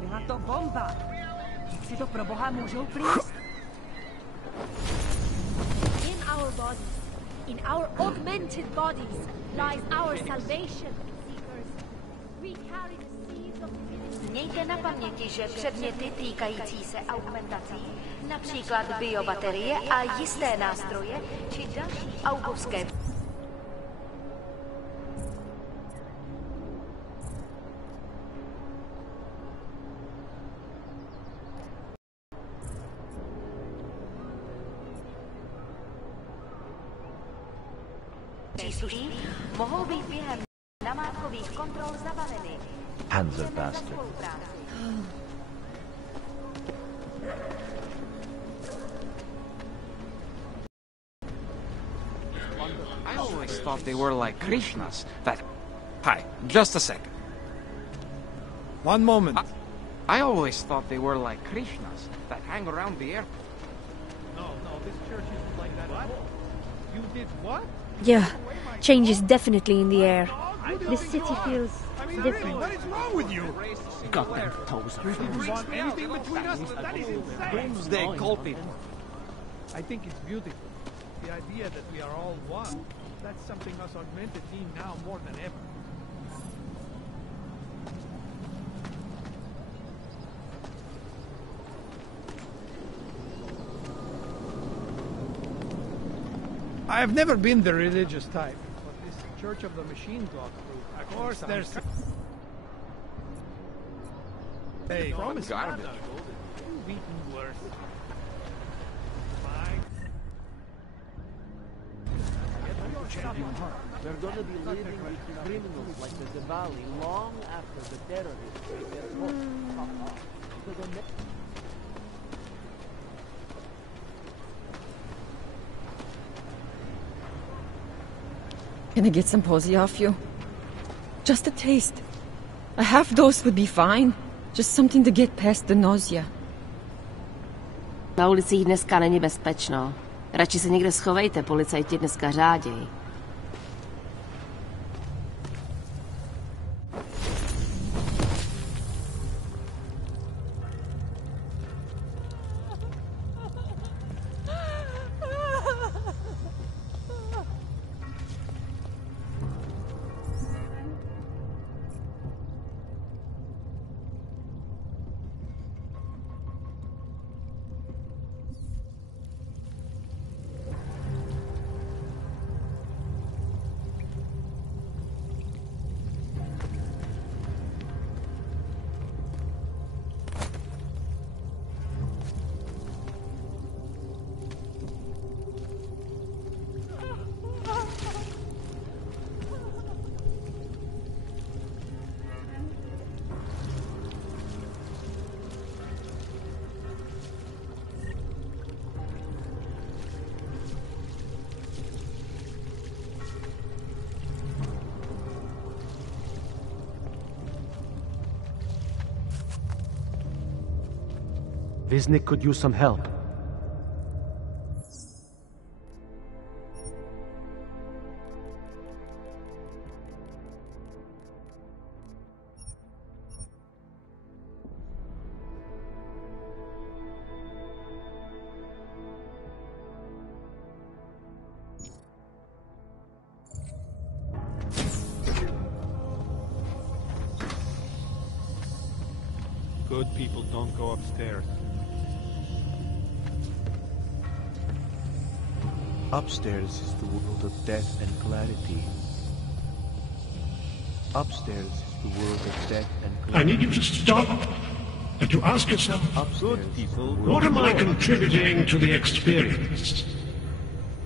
Byla to bomba. Jak si to pro boha můžou plíst? In our bodies, in our augmented bodies, lies our salvation, seekers. We carry the seeds of divinity. Mějte na paměti, že předměty týkající se augmentací, například biobaterie a jisté nástroje, či další augovské příslušní mohou být během namátkových kontrol zabaveny. Panzer bastard. I always thought they were like Krishnas. That... Hi, just a second. One moment. I always thought they were like Krishnas that hang around the airport. No, this church isn't like that at all. You did what? Yeah, change is definitely in the air. This city feels different. What is wrong with you? Goddamn toes. You didn't want anything between us? That is insane. Doomsday culty. I think it's beautiful. The idea that we are all one. That's something us augmented need now more than ever. I have never been the religious type, but this Church of the Machine God group, of course, there's... Hey, promise garbage. You've eaten worse. Fine. They're gonna be living with criminals like the Diwali long after the terrorists take their vote. Can I get some posy off you? Just a taste. A half dose would be fine. Just something to get past the nausea. Na ulicích dneska není bezpečno. Radši se někde schovejte, policajti dneska řáděj. Viznik could use some help. Good people don't go upstairs. Upstairs is the world of death and clarity. Upstairs is the world of death and clarity. I need you to stop and to ask yourself, Upstairs people, what am I contributing to the experience?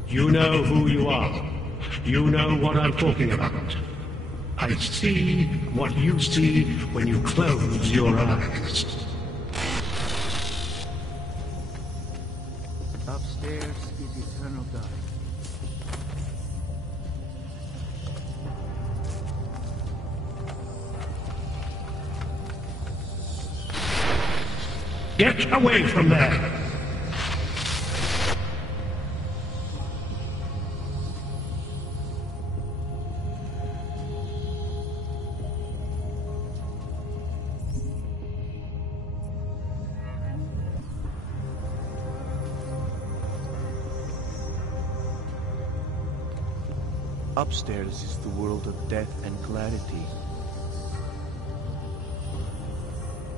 You know who you are. You know what I'm talking about. I see what you see when you close your eyes. Upstairs is eternal dark. Get away from there! Upstairs is the world of death and clarity.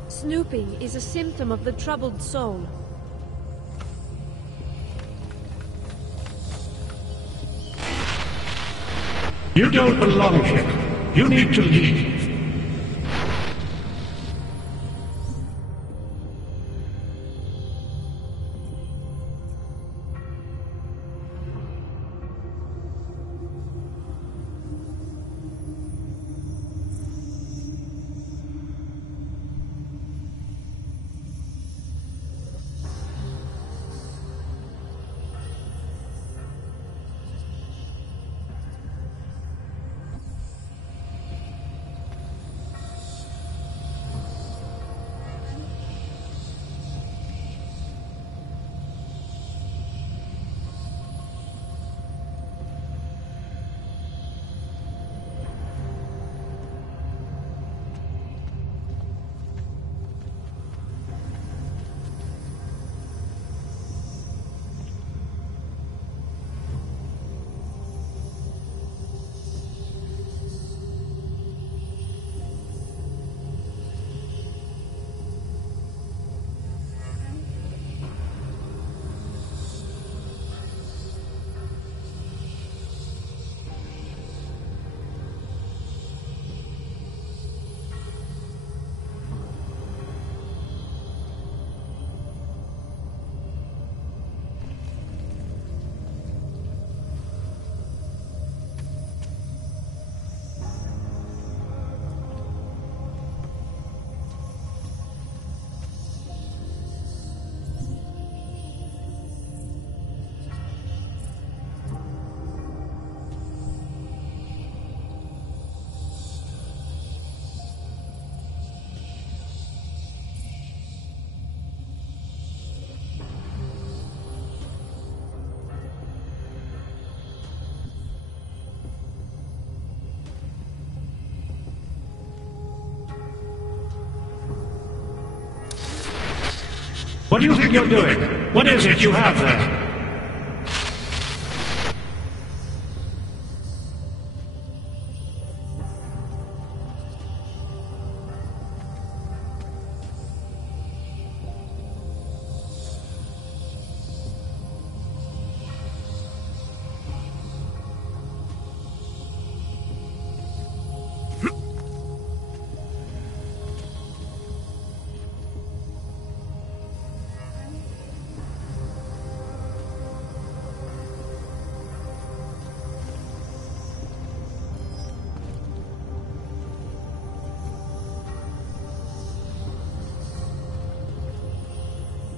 Snooping is a symptom of the troubled soul. You don't belong here. You need to leave. What do you think you're doing? What is it you have there?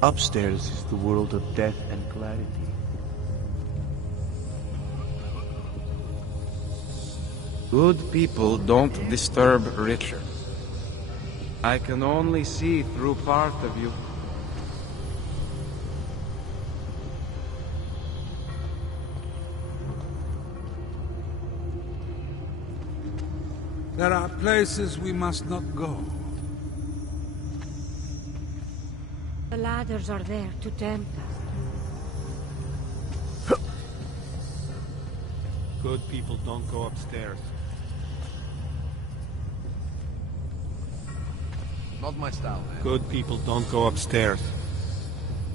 Upstairs is the world of death and clarity. Good people don't disturb Richard. I can only see through part of you. There are places we must not go. The ladders are there to tempt us. Good people don't go upstairs. Not my style, man. Good people don't go upstairs.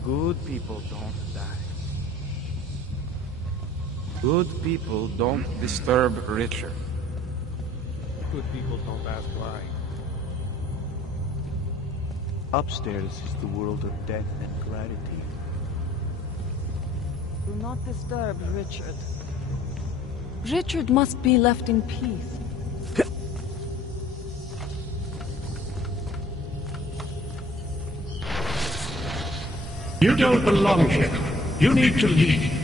Good people don't die. Good people don't disturb Richard. Good people don't ask why. Upstairs is the world of death and clarity. Do not disturb Richard. Richard must be left in peace. You don't belong here. You need to leave.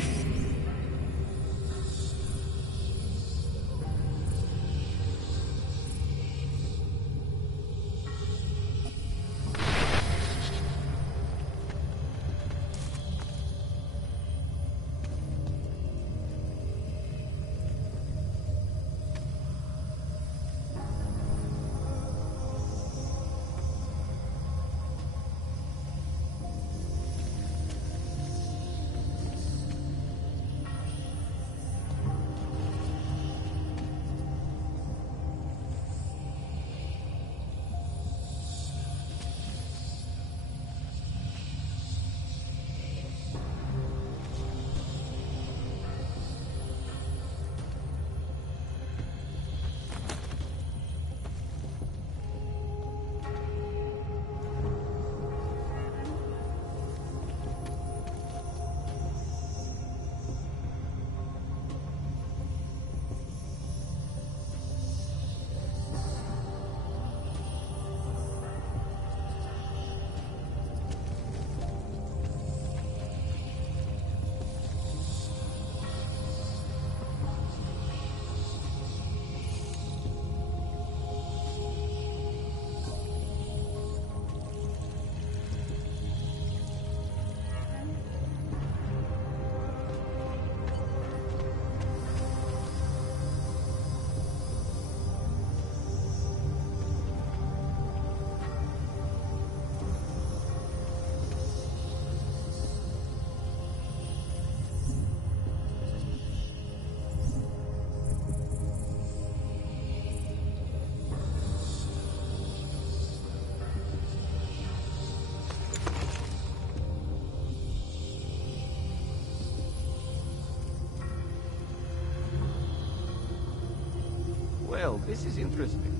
Well, this is interesting.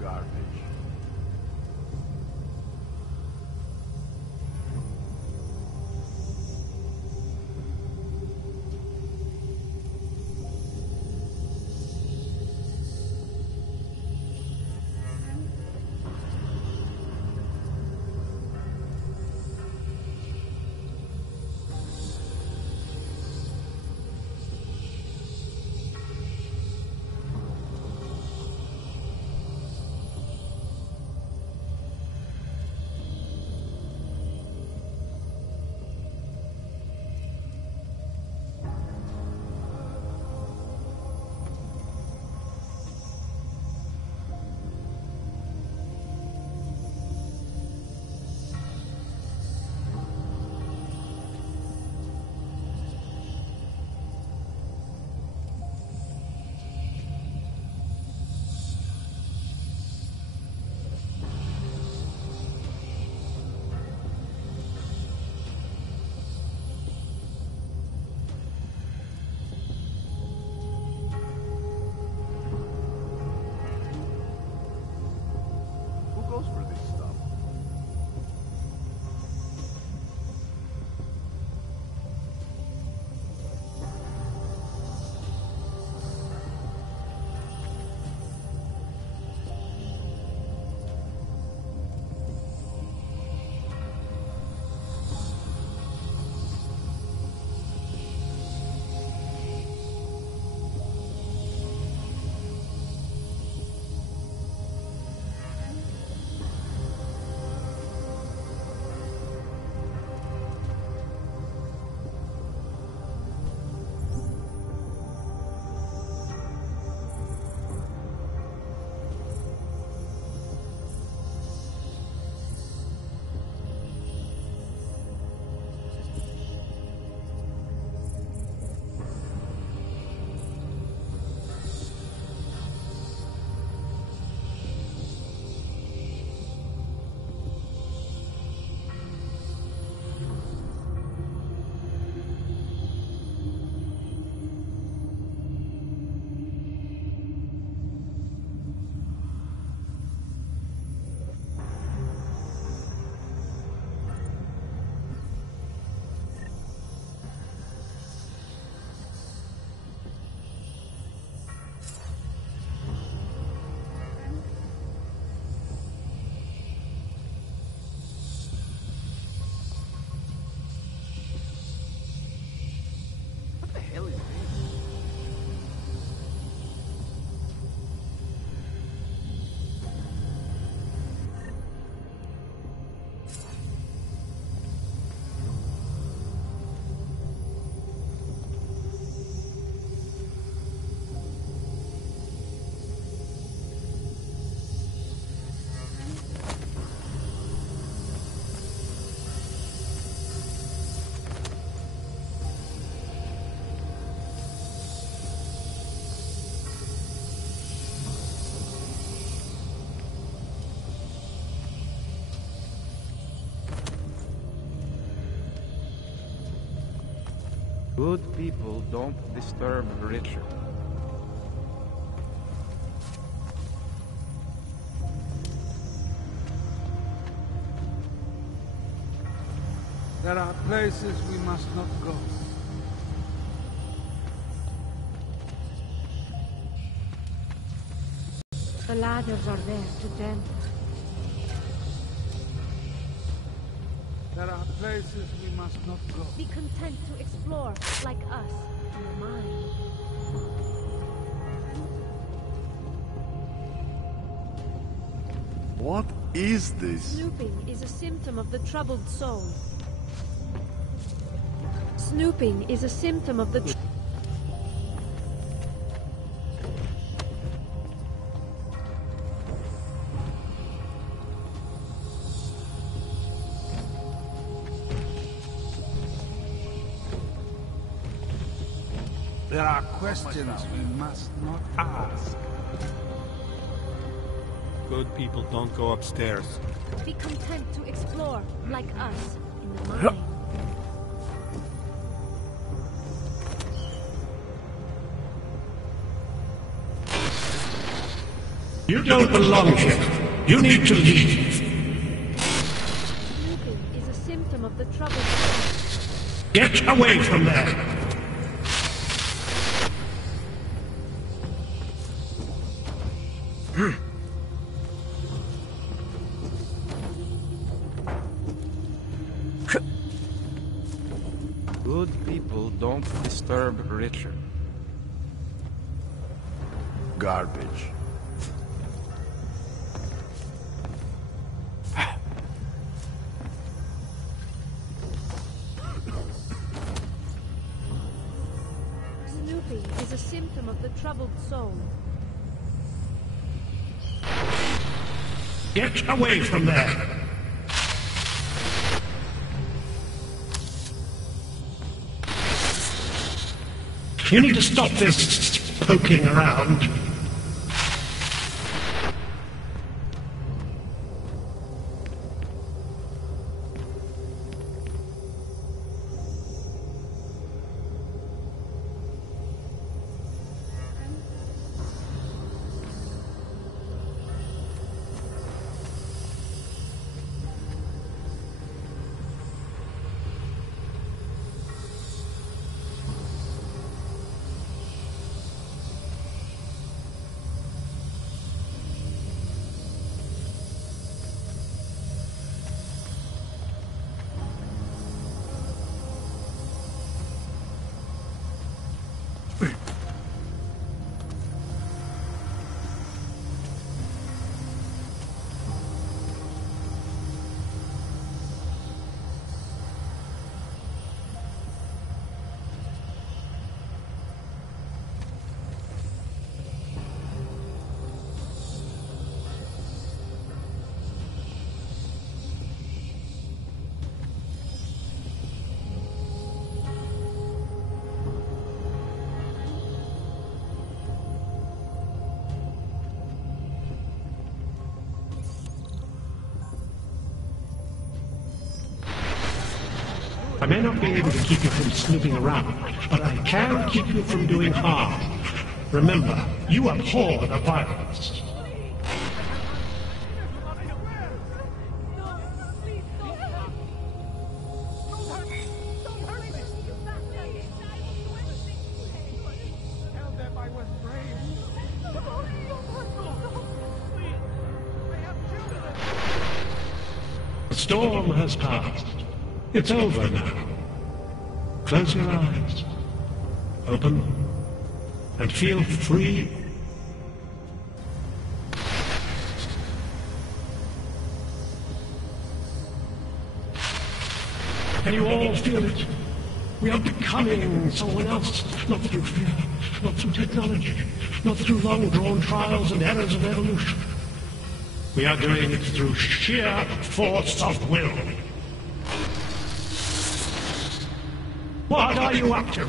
Garbage. Who goes for this stuff? What the hell is this? Good people don't disturb Richard. There are places we must not go. The ladders are there to them. There are places we must not go. Be content to explore, like us, in the mind. What is this? Snooping is a symptom of the troubled soul. Snooping is a symptom of the... There are questions we must not ask. Good people don't go upstairs. Be content to explore, like us, in the mind. You don't belong here. You need to leave. Snooping is a symptom of the trouble. Get away from there. Good people don't disturb Richard. Garbage. Snooping is a symptom of the troubled soul. Get away from there. You need to stop this poking around. I may not be able to keep you from snooping around, but I can keep you from doing harm. Remember, you abhor the violence. The storm has passed. It's over now. Close your eyes. Open and feel free. Can you all feel it? We are becoming someone else, not through fear, not through technology, not through long-drawn trials and errors of evolution. We are doing it through sheer force of will. What are you up to?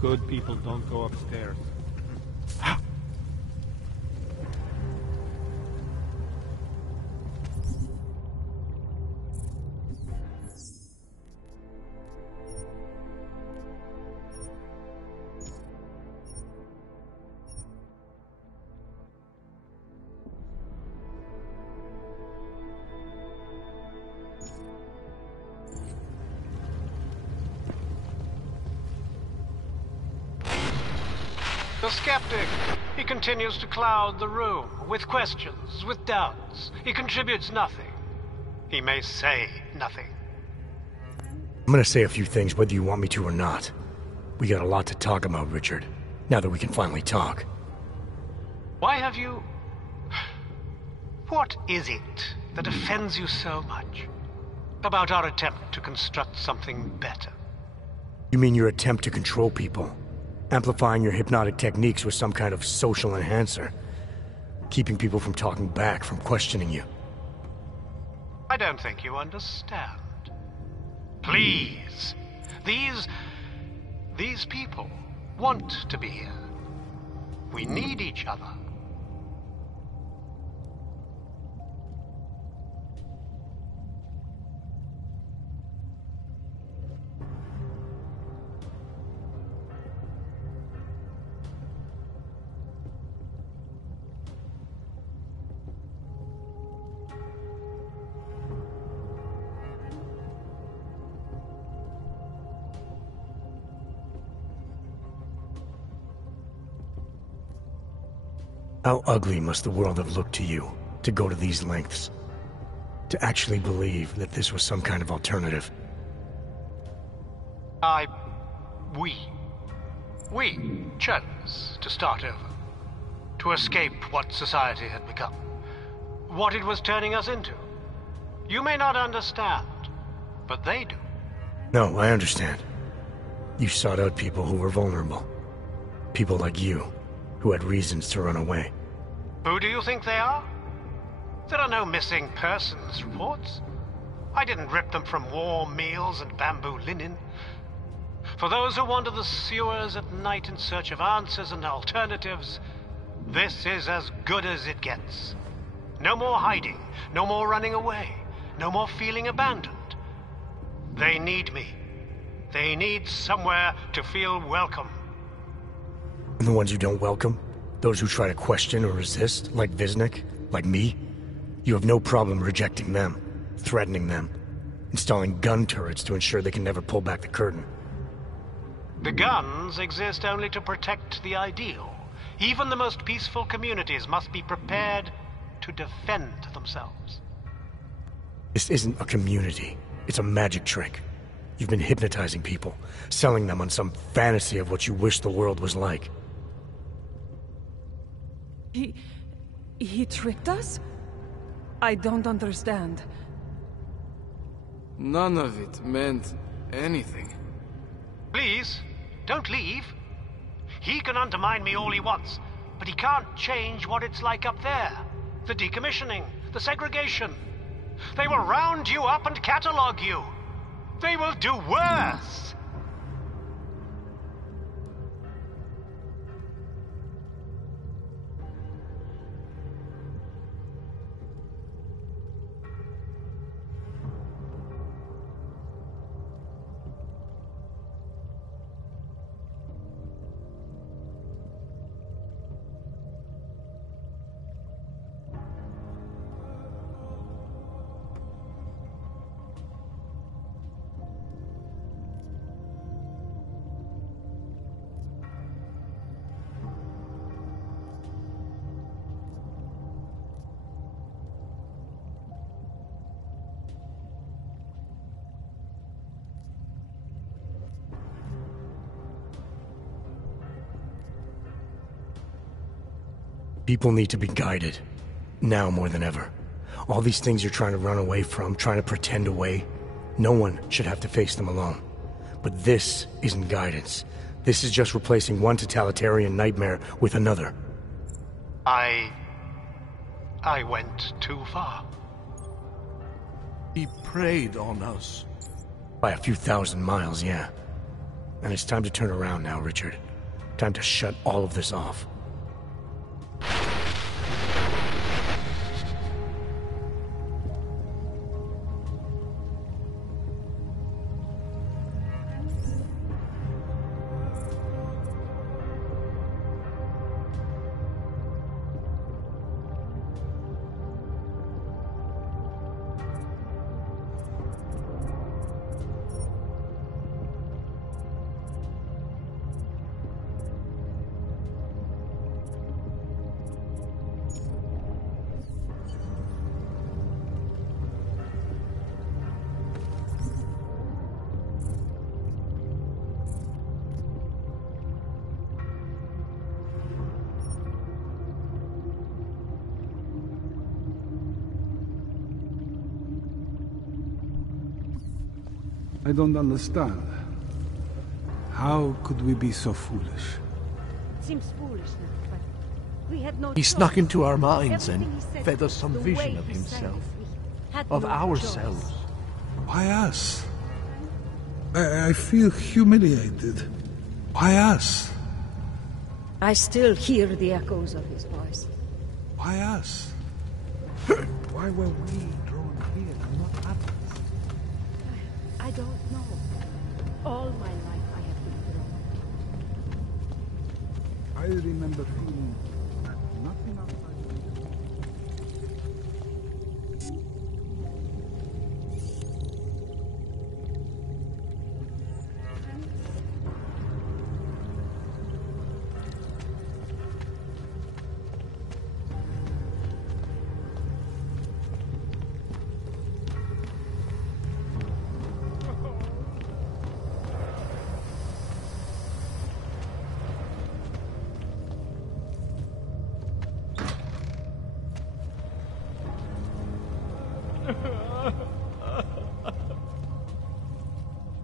Good people don't go upstairs. skeptic. He continues to cloud the room with questions, with doubts. He contributes nothing. He may say nothing. I'm gonna say a few things whether you want me to or not. We got a lot to talk about, Richard. Now that we can finally talk. Why have you... What is it that offends you so much about our attempt to construct something better? You mean your attempt to control people? Amplifying your hypnotic techniques with some kind of social enhancer? Keeping people from talking back, from questioning you? I don't think you understand. Please. These people want to be here. We need each other. How ugly must the world have looked to you, to go to these lengths? To actually believe that this was some kind of alternative? We chose to start over. To escape what society had become. What it was turning us into. You may not understand, but they do. No, I understand. You sought out people who were vulnerable. People like you, who had reasons to run away. Who do you think they are? There are no missing persons reports. I didn't rip them from warm meals and bamboo linen. For those who wander the sewers at night in search of answers and alternatives, this is as good as it gets. No more hiding, no more running away, no more feeling abandoned. They need me. They need somewhere to feel welcome. And the ones you don't welcome? Those who try to question or resist, like Viznik, like me? You have no problem rejecting them, threatening them, installing gun turrets to ensure they can never pull back the curtain. The guns exist only to protect the ideal. Even the most peaceful communities must be prepared to defend themselves. This isn't a community. It's a magic trick. You've been hypnotizing people, selling them on some fantasy of what you wish the world was like. He tricked us? I don't understand. None of it meant anything. Please, don't leave. He can undermine me all he wants, but he can't change what it's like up there. The decommissioning, the segregation. They will round you up and catalog you. They will do worse. People need to be guided. Now more than ever. All these things you're trying to run away from, trying to pretend away, no one should have to face them alone. But this isn't guidance. This is just replacing one totalitarian nightmare with another. I went too far. He preyed on us. By a few thousand miles, yeah. And it's time to turn around now, Richard. Time to shut all of this off. I don't understand. How could we be so foolish? It seems foolish now, but we had no He choice. snuck into our minds and Everything he said fed us was some the vision way of he said himself, it. We had of no ourselves. choice. Why us? I feel humiliated. Why us? I still hear the echoes of his voice. Why us? Why were we drawn here and not others? I don't know. All my life I have been drawn. I remember feeling that nothing outside of me.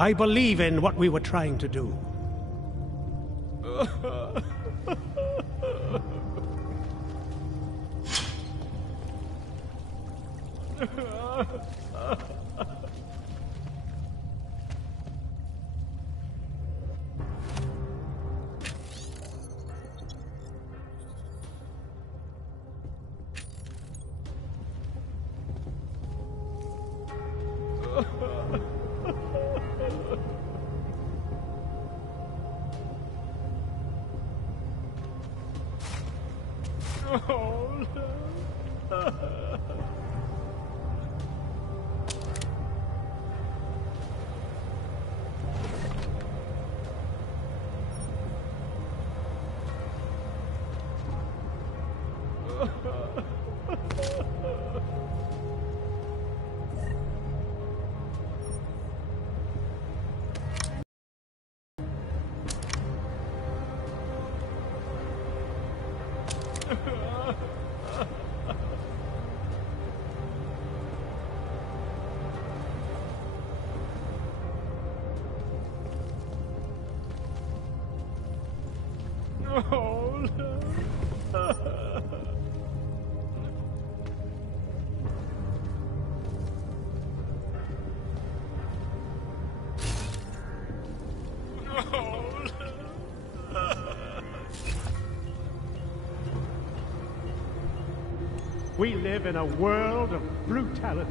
I believe in what we were trying to do. We live in a world of brutality.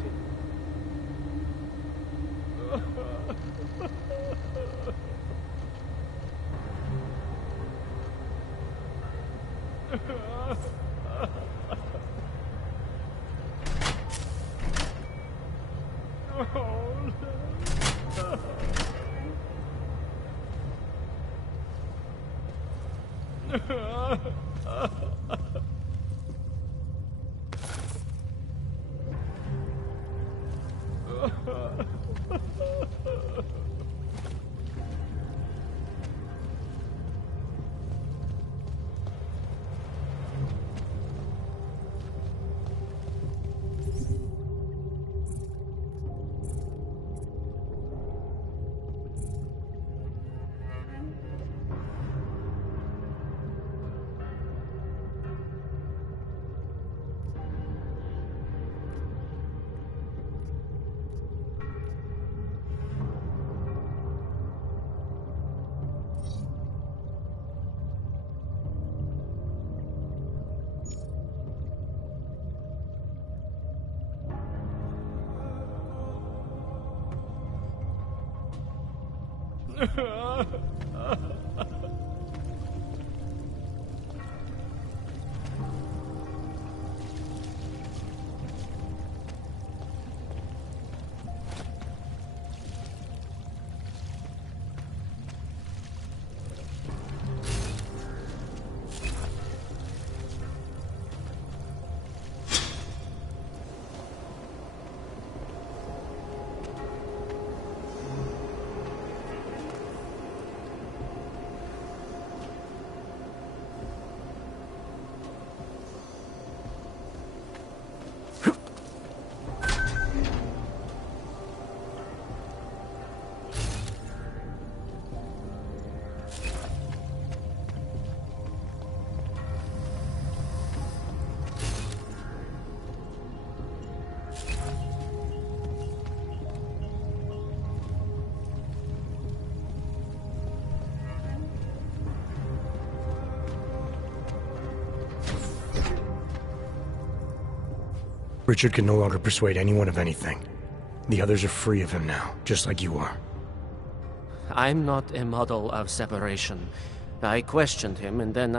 Richard can no longer persuade anyone of anything. The others are free of him now, just like you are. I'm not a model of separation. I questioned him, and then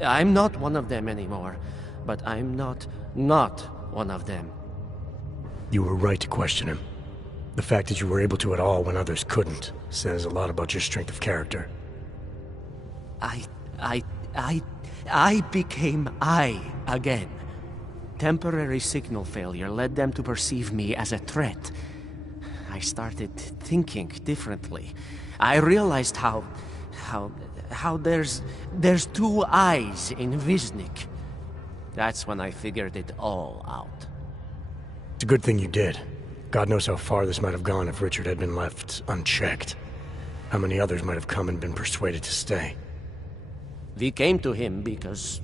I'm not one of them anymore. But I'm not one of them. You were right to question him. The fact that you were able to at all when others couldn't says a lot about your strength of character. I became I again. Temporary signal failure led them to perceive me as a threat. I started thinking differently. I realized how there's two eyes in Viznik. That's when I figured it all out. It's a good thing you did. God knows how far this might have gone if Richard had been left unchecked. How many others might have come and been persuaded to stay. We came to him because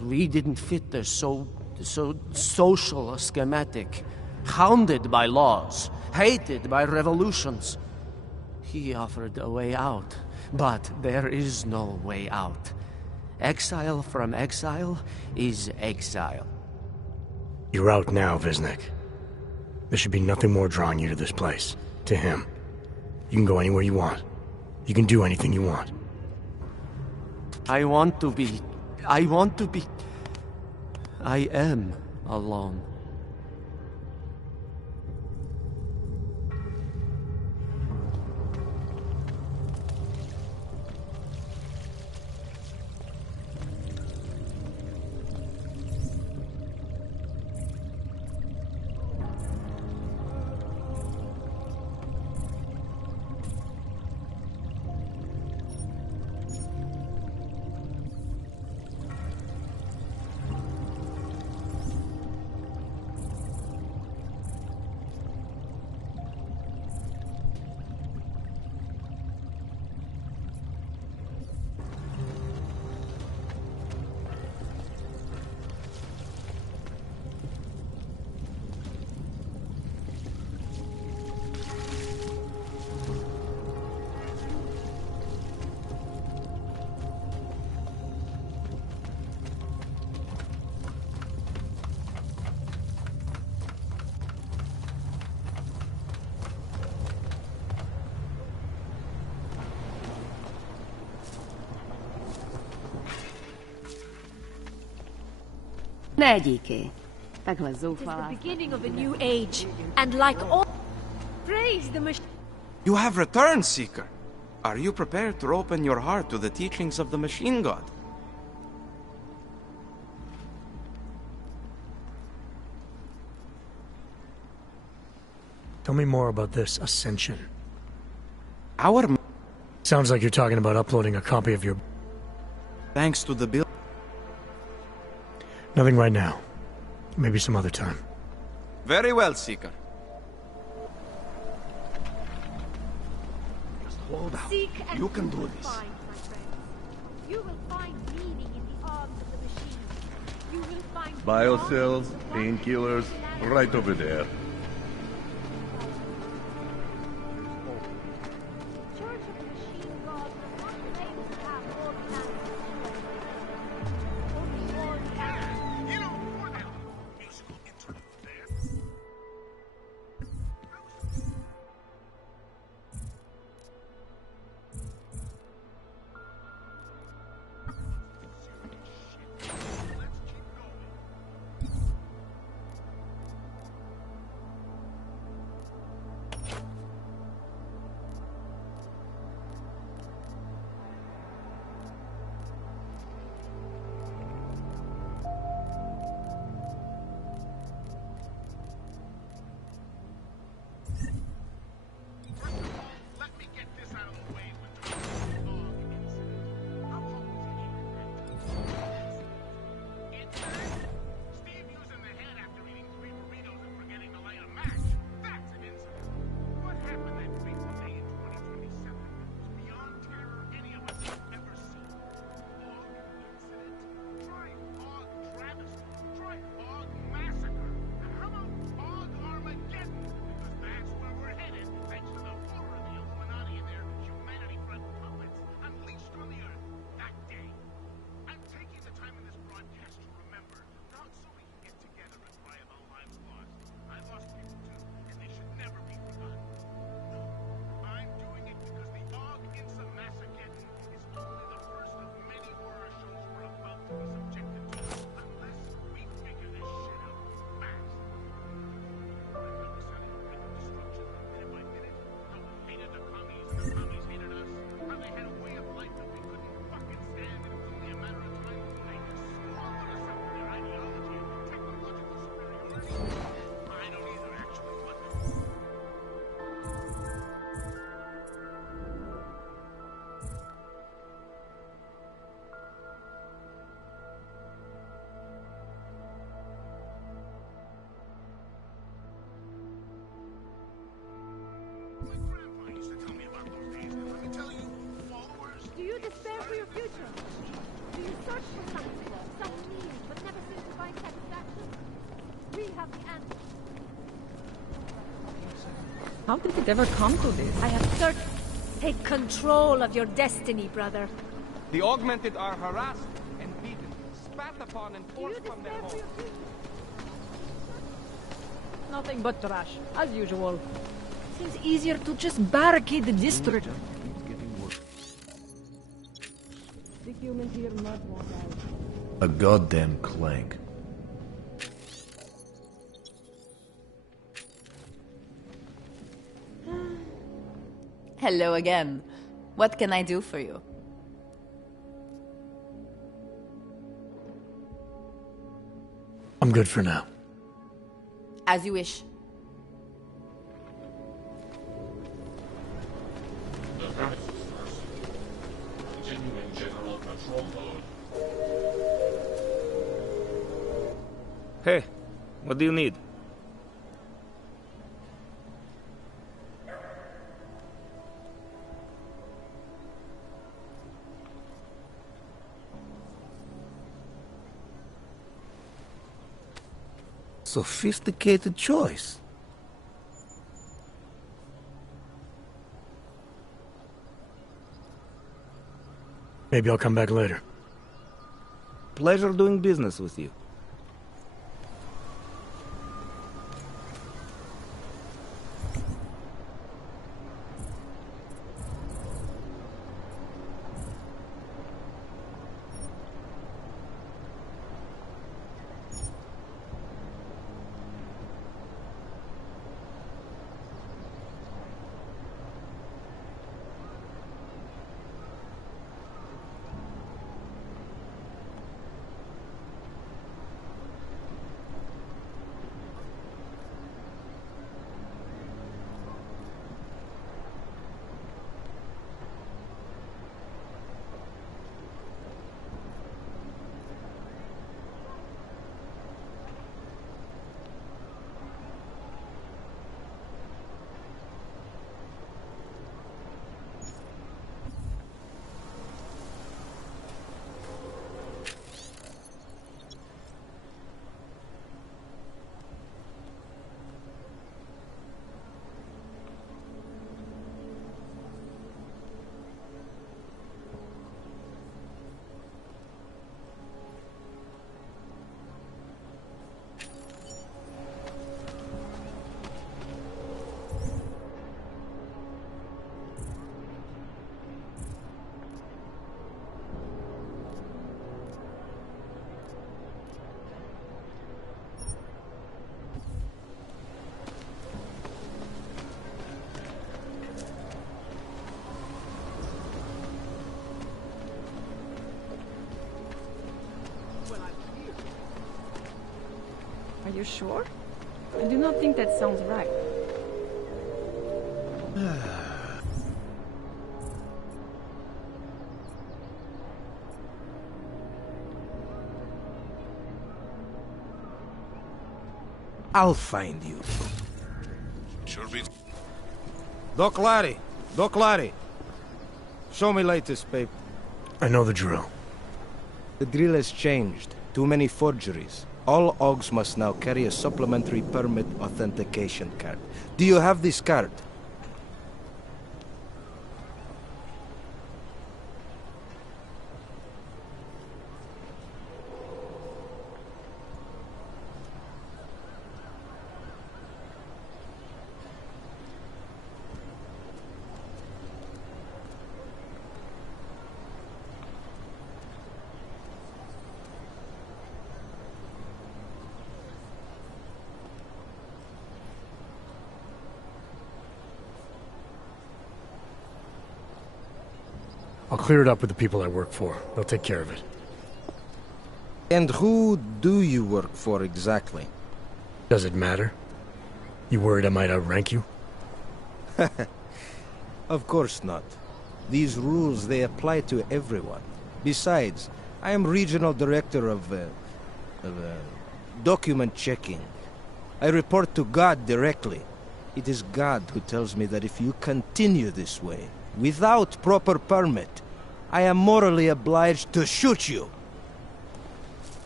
we didn't fit the so social schematic, hounded by laws, hated by revolutions. He offered a way out, but there is no way out. Exile from exile is exile. You're out now, Viznik. There should be nothing more drawing you to this place, to him. You can go anywhere you want. You can do anything you want. I am alone. Ne, díky. Takhle It is zoufalá. the beginning of a new age, and like all... Praise the machine. You have returned, Seeker. Are you prepared to open your heart to the teachings of the Machine God? Tell me more about this Ascension. Our... Sounds like you're talking about uploading a copy of your... Thanks to the bill... Nothing right now. Maybe some other time. Very well, Seeker. Just hold out. Seek and You can do will this. find, my friends. You will find meaning in the arms of the machine. You will find... Biocells, painkillers, right over there. Church of the Machine God does not claim to have organized Do you despair for your future? Do you search for something, some meaning, but never seem to find satisfaction? We have the answer. How did it ever come to this? I have searched. Take control of your destiny, brother. The augmented are harassed and beaten, spat upon and forced from their homes. Nothing but trash, as usual. Seems easier to just barricade the district. The humans here not want out. A goddamn clank. Hello again. What can I do for you? I'm good for now. As you wish. Hey, what do you need? Sophisticated choice. Maybe I'll come back later. Pleasure doing business with you. Are you sure? I do not think that sounds right. I'll find you. Sure be. Doc Larry! Doc Larry! Show me latest paper. I know the drill. The drill has changed. Too many forgeries. All AUGs must now carry a supplementary permit authentication card. Do you have this card? I'll clear it up with the people I work for. They'll take care of it. And who do you work for exactly? Does it matter? You worried I might outrank you? Of course not. These rules, they apply to everyone. Besides, I am regional director of document checking. I report to God directly. It is God who tells me that if you continue this way, without proper permit, I am morally obliged to shoot you.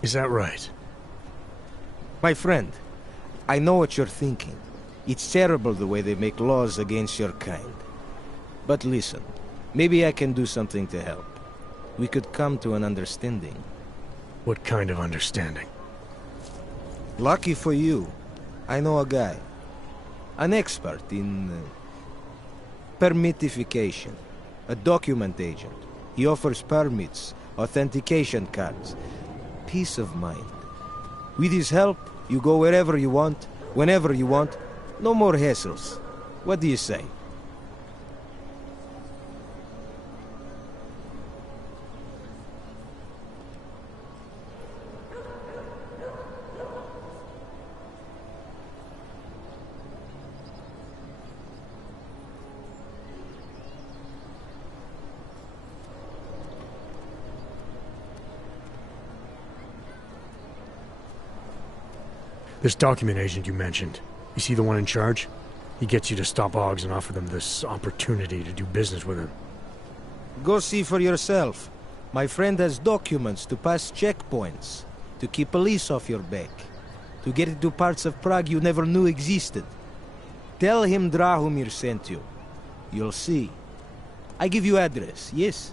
Is that right? My friend, I know what you're thinking. It's terrible the way they make laws against your kind. But listen, maybe I can do something to help. We could come to an understanding. What kind of understanding? Lucky for you, I know a guy. An expert in permitification. A document agent. He offers permits, authentication cards. Peace of mind. With his help, you go wherever you want, whenever you want. No more hassles. What do you say? This document agent you mentioned, is he the one in charge? He gets you to stop Augs and offer them this opportunity to do business with him. Go see for yourself. My friend has documents to pass checkpoints, to keep police off your back, to get into parts of Prague you never knew existed. Tell him Drahomir sent you. You'll see. I give you address, yes?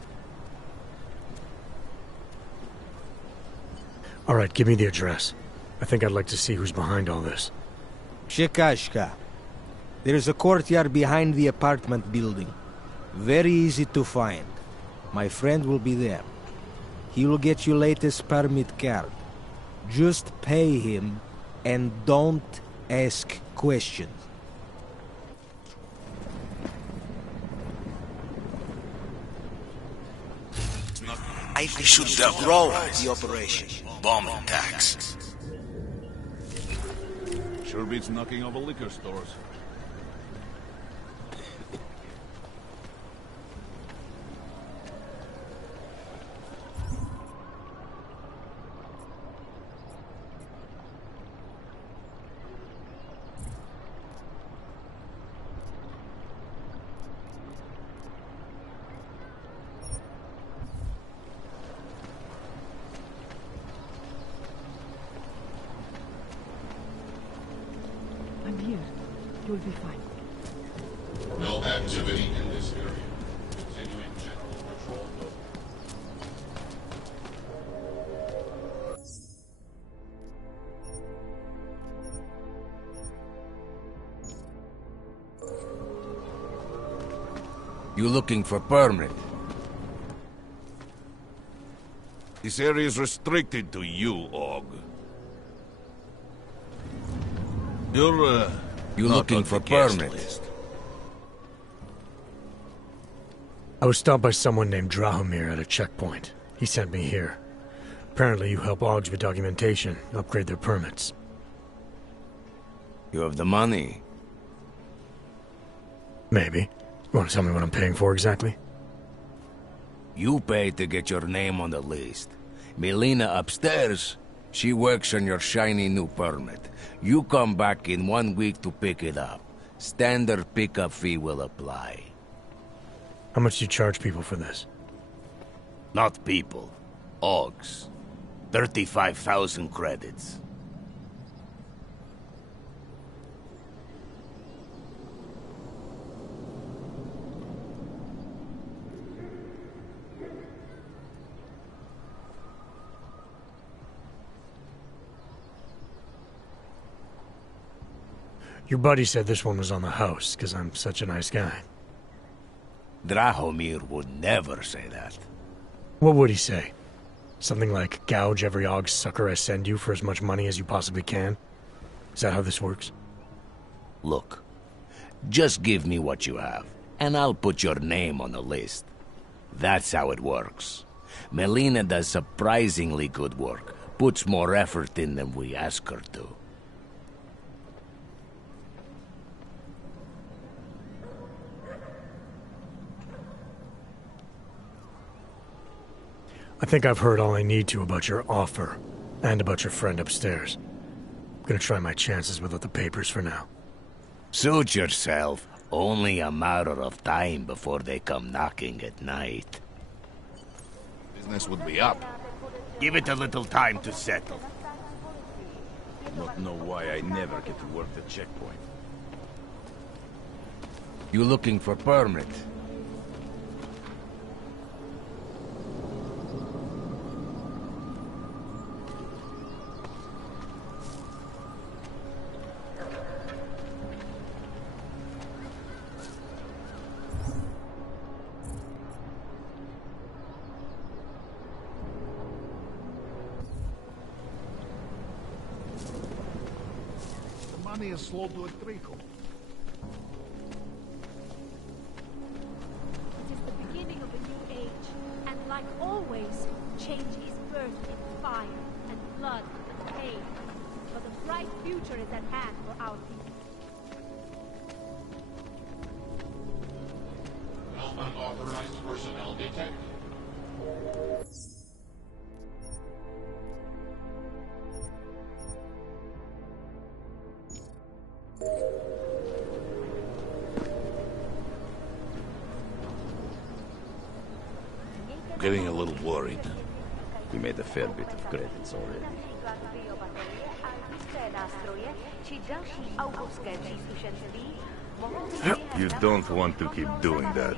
All right, give me the address. I think I'd like to see who's behind all this. Shekashka. There is a courtyard behind the apartment building. Very easy to find. My friend will be there. He will get you latest permit card. Just pay him and don't ask questions. I should grow the operation. Bomb attacks. Sure beats knocking over liquor stores. I'm here. You'll be fine. No activity in this area. Continuing general patrol mode. You looking for permit? This area is restricted to you, Og. You're, You looking for permit? I was stopped by someone named Drahomir at a checkpoint. He sent me here. Apparently you help Augs with documentation, upgrade their permits. You have the money? Maybe. You want to tell me what I'm paying for exactly? You pay to get your name on the list. Melina upstairs, she works on your shiny new permit. You come back in 1 week to pick it up. Standard pickup fee will apply. How much do you charge people for this? Not people. Augs. 35,000 credits. Your buddy said this one was on the house, because I'm such a nice guy. Drahomir would never say that. What would he say? Something like, gouge every Aug sucker I send you for as much money as you possibly can? Is that how this works? Look, just give me what you have, and I'll put your name on the list. That's how it works. Melina does surprisingly good work, puts more effort in than we ask her to. I think I've heard all I need to about your offer, and about your friend upstairs. I'm gonna try my chances without the papers for now. Suit yourself. Only a matter of time before they come knocking at night. Business would be up. Give it a little time to settle. Not know why I never get to work the checkpoint. You looking for permit? Money is slow to a trickle. It is the beginning of a new age, and like always, change is birthed in fire and blood and pain. But a bright future is at hand for our people. Unauthorized personnel detected. Getting a little worried. We made a fair bit of credits already. You don't want to keep doing that.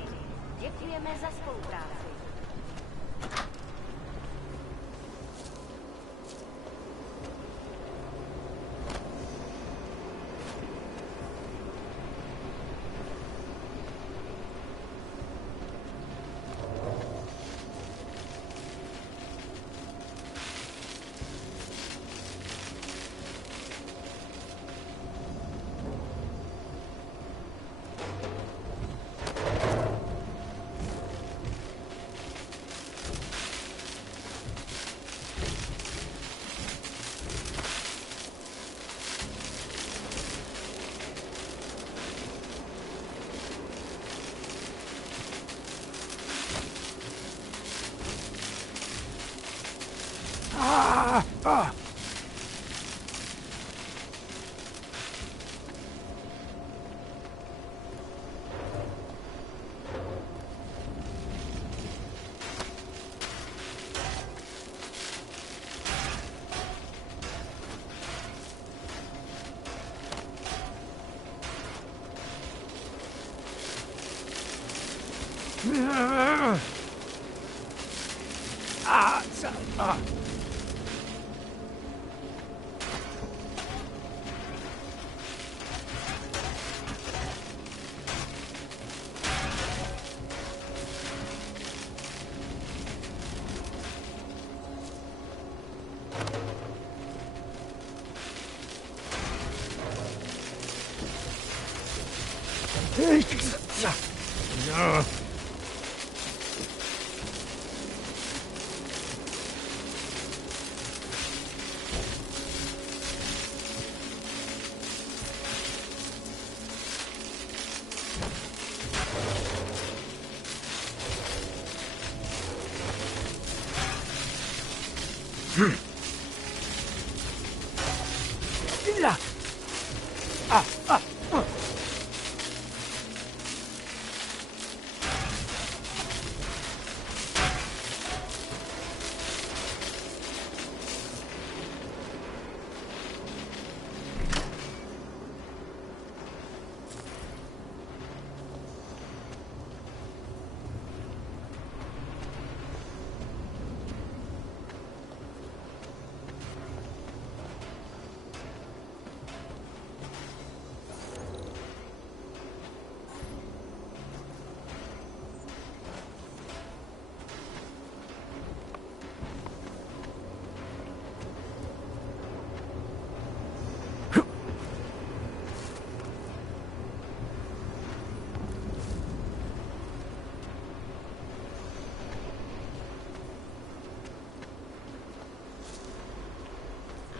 No.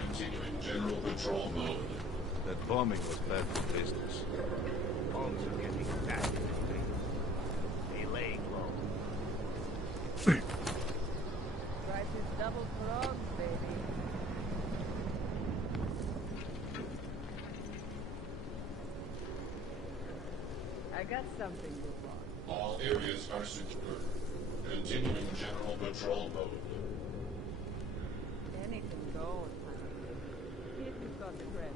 Continuing general patrol mode. That bombing was bad for business. Bombs are getting attacked. They laying low. Price is double for all, baby. I got something to want. All areas are secure. Continuing general patrol mode. Anything goes, honey. If you've got the credit.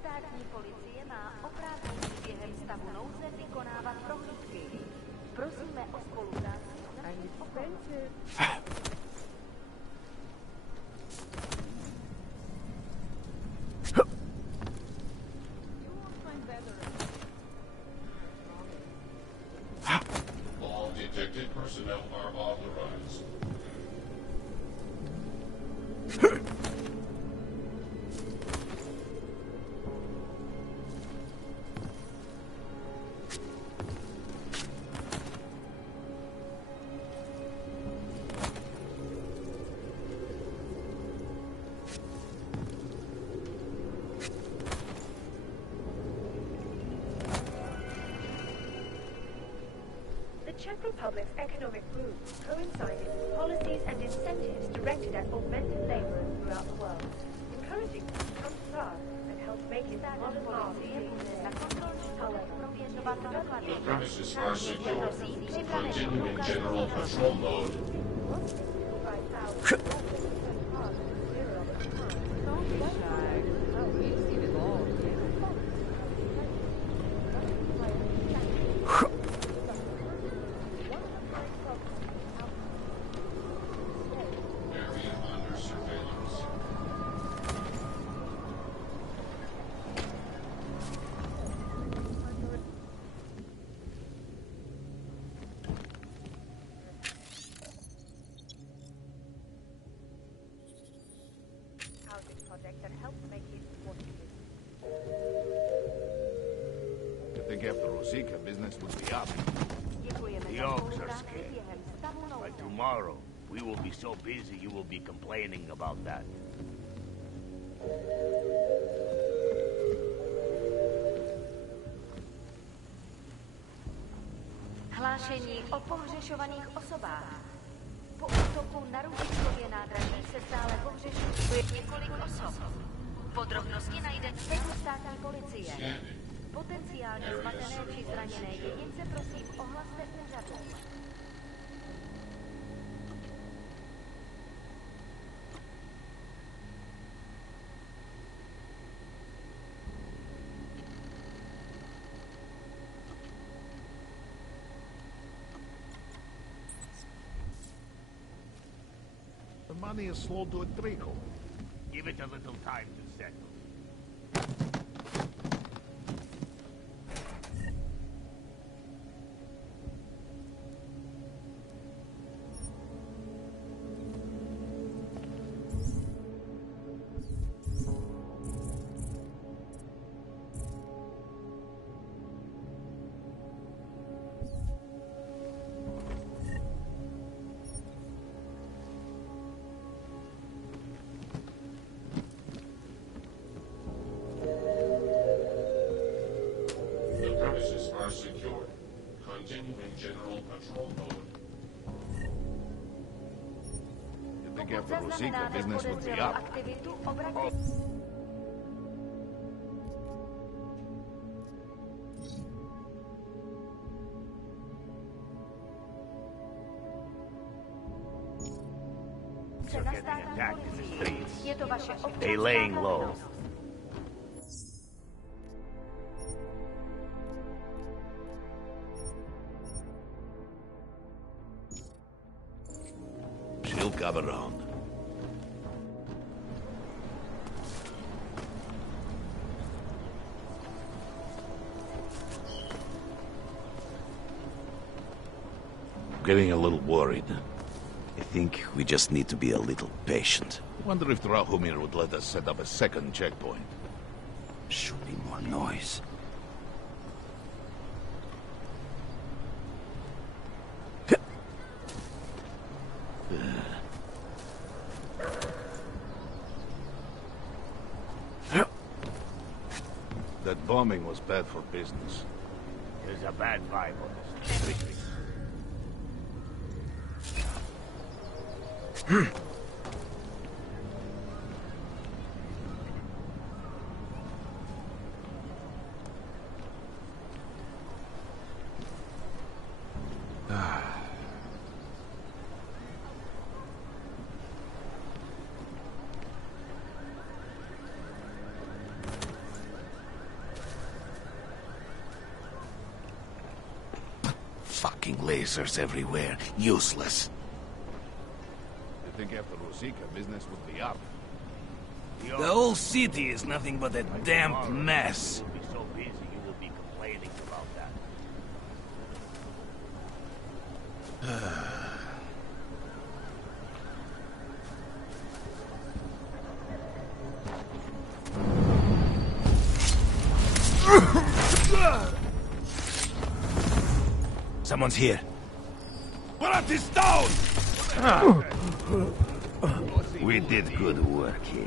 Státní policie má oprávnění během stavu nouze vykonávat prohlídky. Prosíme o spolupráci s naším okolím. All detected personnel are authorized. The Czech Republic's economic boom coincided with policies and incentives directed at augmented laborers throughout the world, encouraging them to come to Prague and help make it a modern market. The premises are secure. Continuing general patrol mode. Don't be shy. Oh, we've seen it all. Area under surveillance. Housing project that helped make it what it is. You think after Rosika, business would be up? The Oaks are scared. By tomorrow, we will be so busy you will be complaining about that. Hlášení o pohřešovaných osobách. Po útoku na Růžičkově nádraží se stále pohřešuje několik osob. Podrobnosti najdete v webu státní policie. Potenciálně zmatené či zraněné jedince prosím ohlaste úřadům. money is slow to a trickle. Give it a little time to settle. Premises are secure. Continuing general patrol mode. You think after Rosika, business would be up? You're getting attacked in the streets. They laying low. She'll come around. Getting a little worried. I think we just need to be a little patient. Wonder if Drahomir would let us set up a second checkpoint. Should be more noise. That bombing was bad for business. There's a bad vibe on this street. Fucking lasers everywhere. Useless. You think after Rosika, business would be up? The whole city is nothing but a damp mess. You will be so busy you will be complaining about that. Someone's here. Put this down! We did good work here.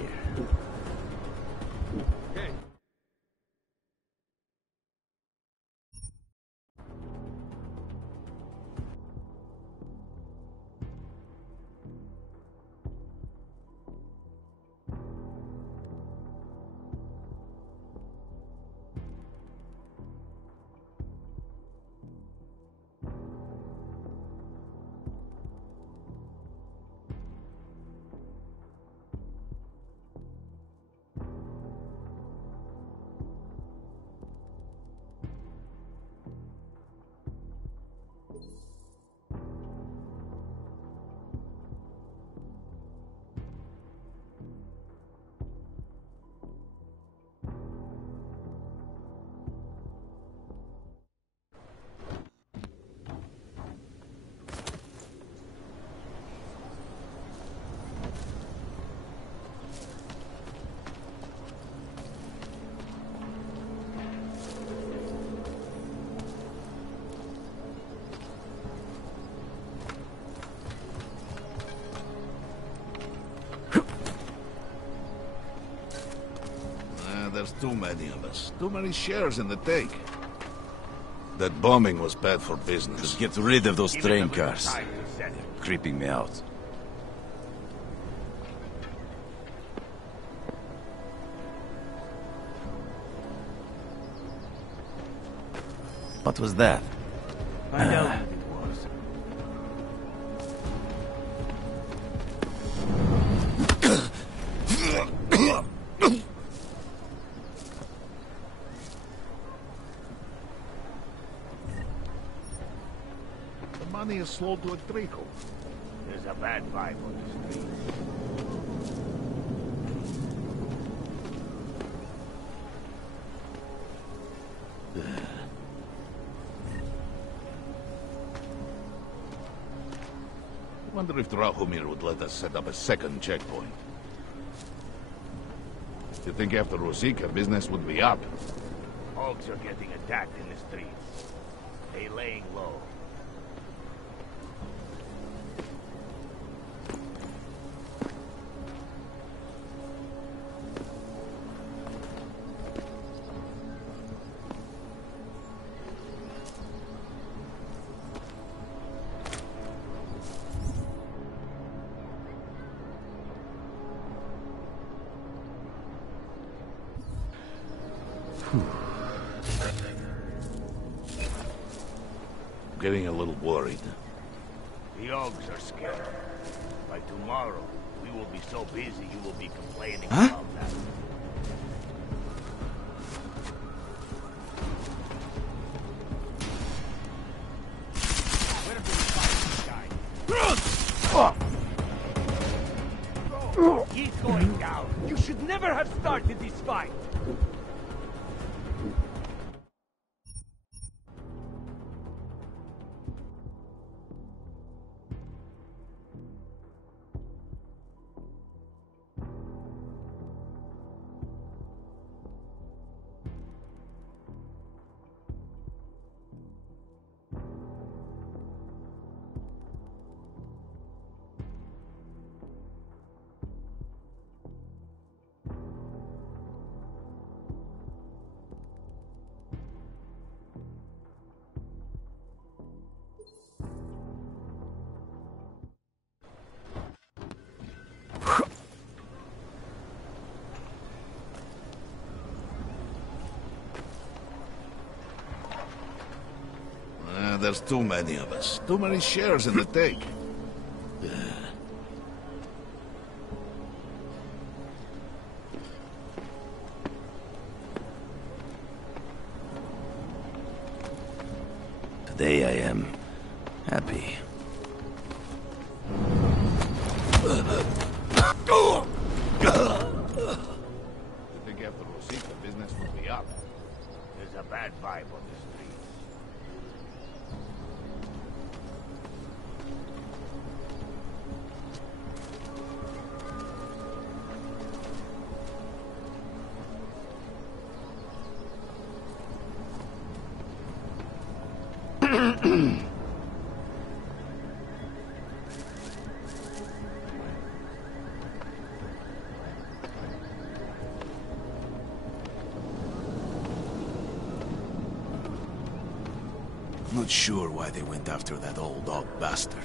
There's too many of us. Too many shares in the take. That bombing was bad for business. Just get rid of those train cars. They're creeping me out. What was that? Find out what it was. The money is slow to a trickle. There's There's a bad vibe on the street. Wonder if Drahomir would let us set up a second checkpoint. You think after Rosika, business would be up? Hogs are getting attacked in the streets. They laying low. Getting a little worried. The Ogs are scared. By tomorrow, we will be so busy you will be complaining about that. Where did we find this guy? He's going down. You should never have started this fight. There's too many of us. Too many shares in the take. Today I am happy. You think after Rosika, business would be up? There's a bad vibe on the street. Not sure why they went after that old dog bastard.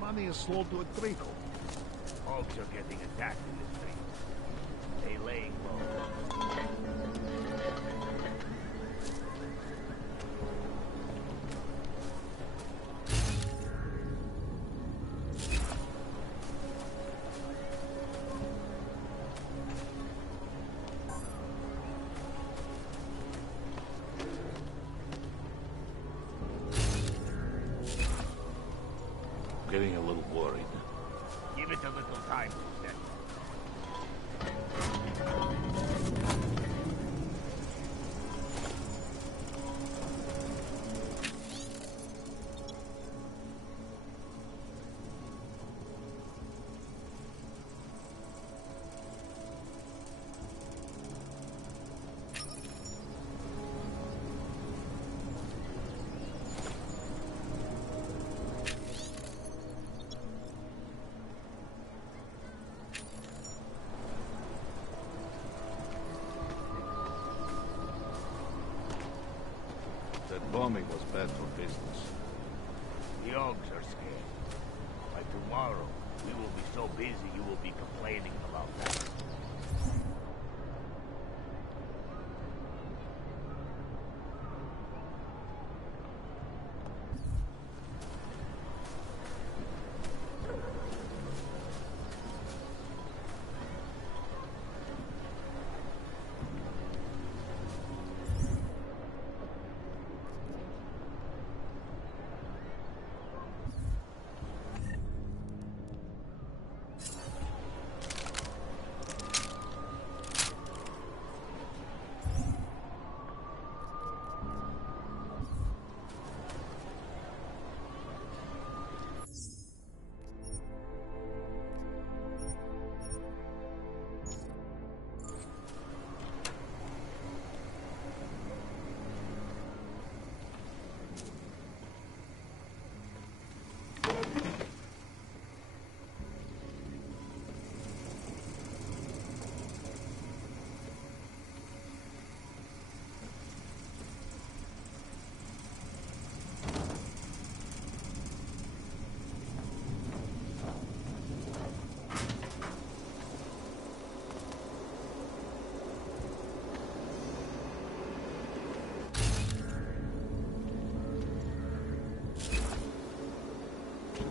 Money is slow to a trickle. Hogs are getting attacked in the streets. They laying low. getting a little worried. Give it a little time, then. That bombing was bad for business. The Ogs are scared. By tomorrow, we will be so busy you will be complaining about that.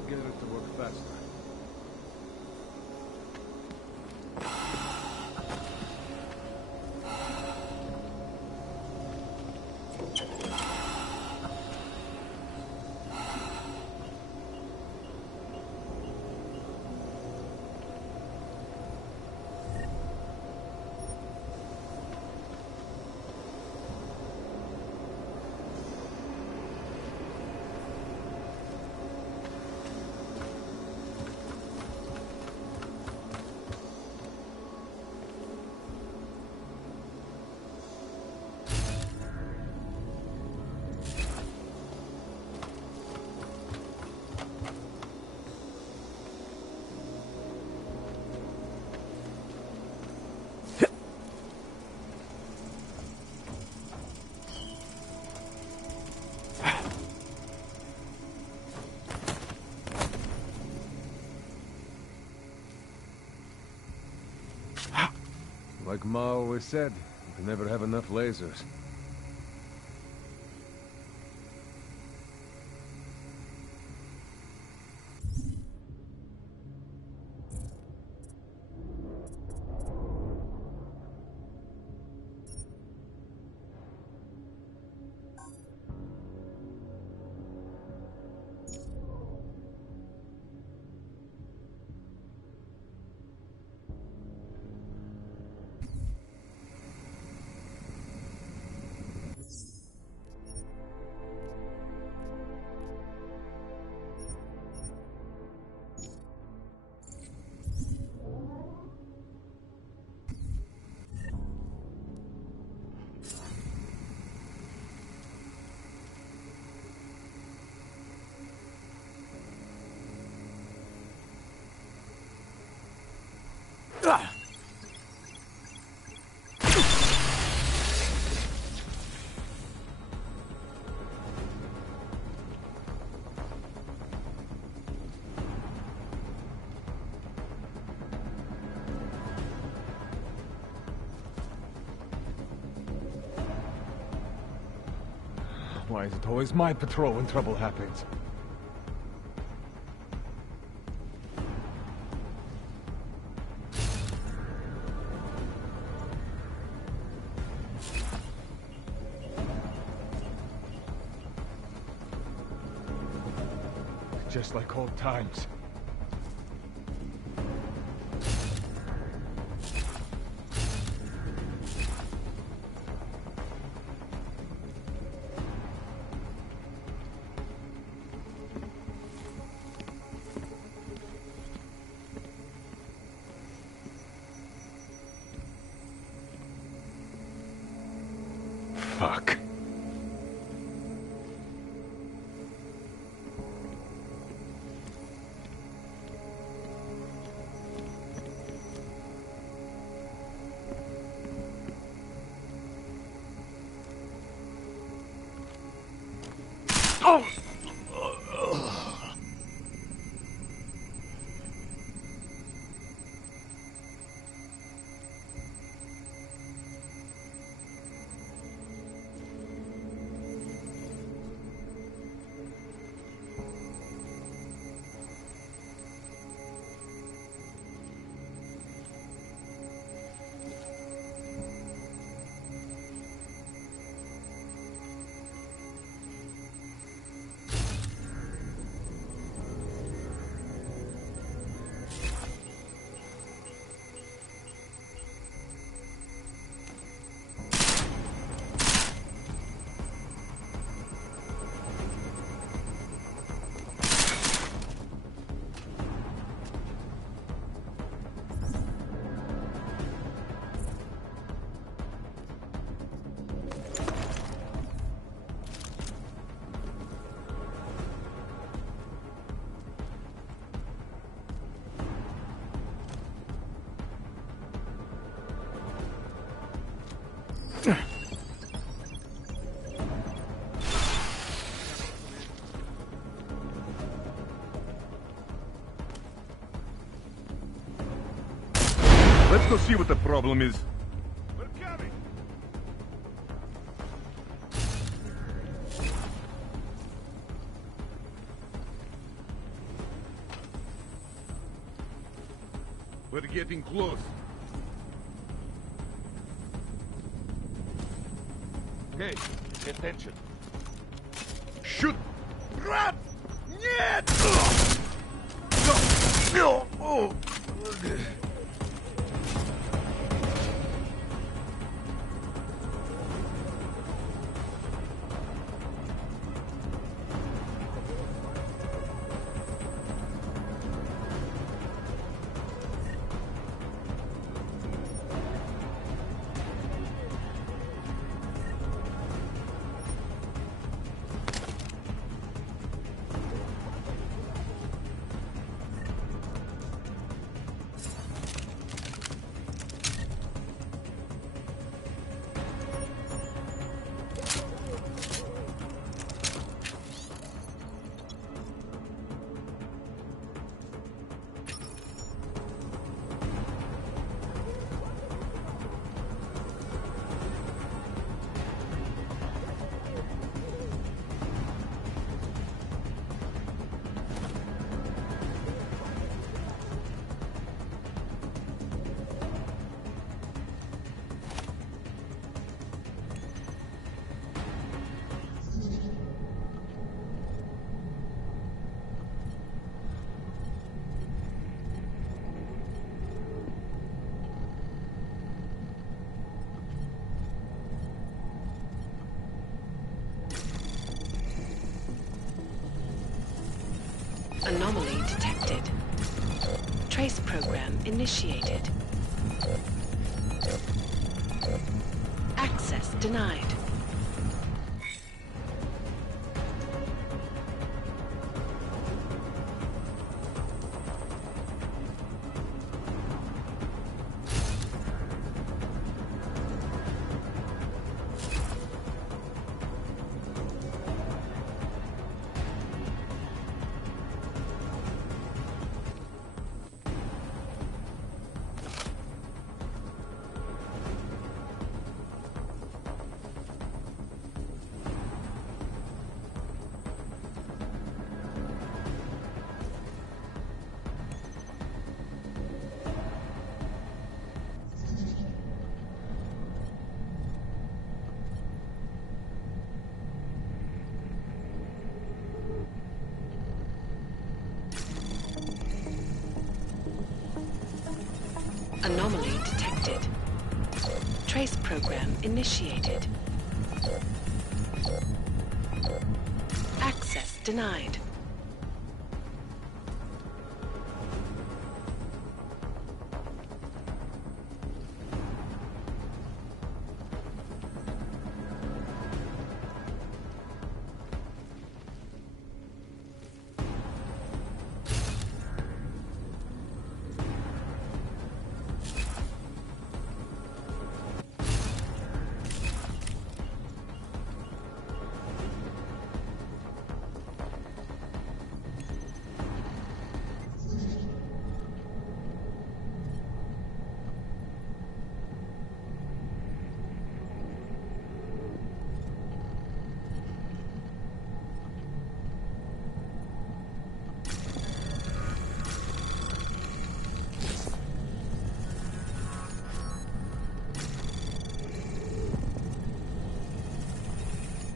Get it to work faster. Like Ma always said, you can never have enough lasers. Why is it always my patrol when trouble happens? just like old times. Fuck. Oh! Let's go see what the problem is. We're coming. We're getting close. Hey, pay attention. Shoot! Run! Нет! No! Oh! Anomaly detected. Trace program initiated. Access denied. Trace program initiated. Access denied.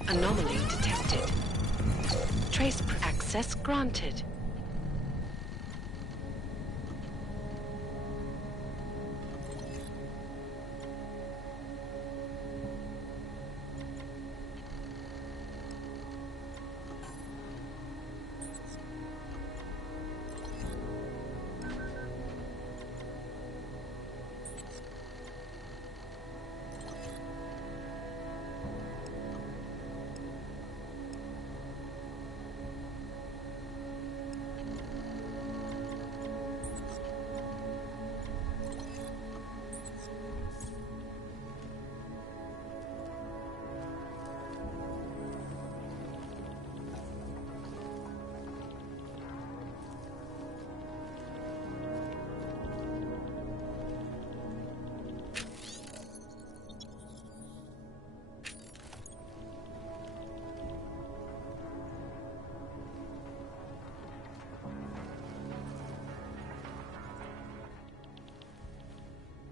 Anomaly detected. Trace access granted.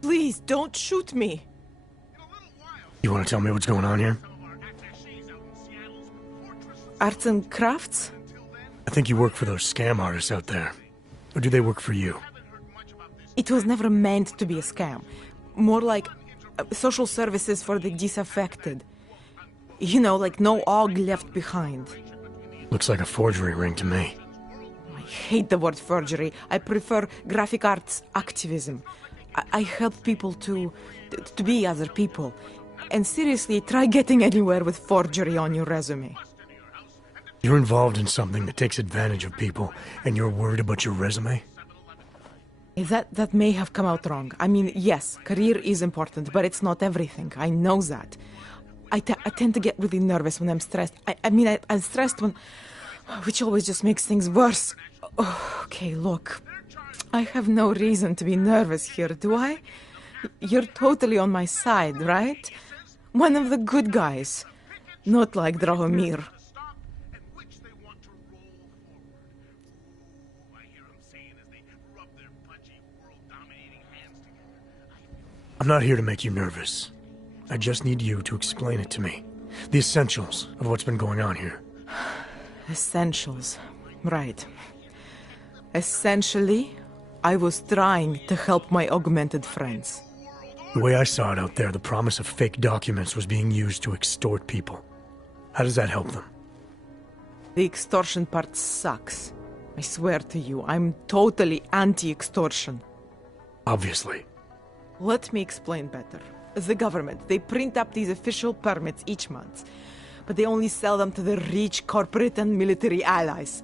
Please, don't shoot me. You want to tell me what's going on here? Arts and crafts? I think you work for those scam artists out there. Or do they work for you? It was never meant to be a scam. More like social services for the disaffected. You know, like no OG left behind. Looks like a forgery ring to me. I hate the word forgery. I prefer graphic arts activism. I help people to be other people. And seriously, try getting anywhere with forgery on your resume. You're involved in something that takes advantage of people, and you're worried about your resume? That may have come out wrong. I mean, yes, career is important, but it's not everything. I know that. I tend to get really nervous when I'm stressed. I'm stressed when... which always just makes things worse. Oh, okay, look. I have no reason to be nervous here, do I? You're totally on my side, right? One of the good guys. Not like Drahomir. I'm not here to make you nervous. I just need you to explain it to me. The essentials of what's been going on here. Essentials. Right. Essentially, I was trying to help my augmented friends. The way I saw it out there, the promise of fake documents was being used to extort people. How does that help them? The extortion part sucks. I swear to you, I'm totally anti-extortion. Obviously. Let me explain better. The government, they print up these official permits each month, but they only sell them to the rich corporate and military allies.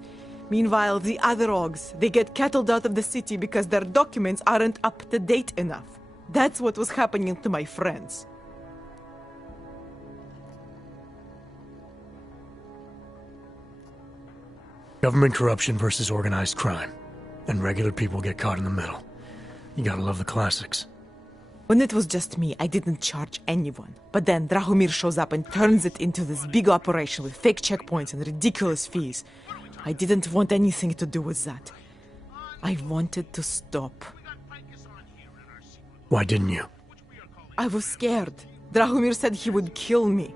Meanwhile, the other OGs, they get cattled out of the city because their documents aren't up to date enough. That's what was happening to my friends. Government corruption versus organized crime. And regular people get caught in the middle. You gotta love the classics. When it was just me, I didn't charge anyone. But then Drahomir shows up and turns it into this big operation with fake checkpoints and ridiculous fees. I didn't want anything to do with that. I wanted to stop. Why didn't you? I was scared. Drahomir said he would kill me.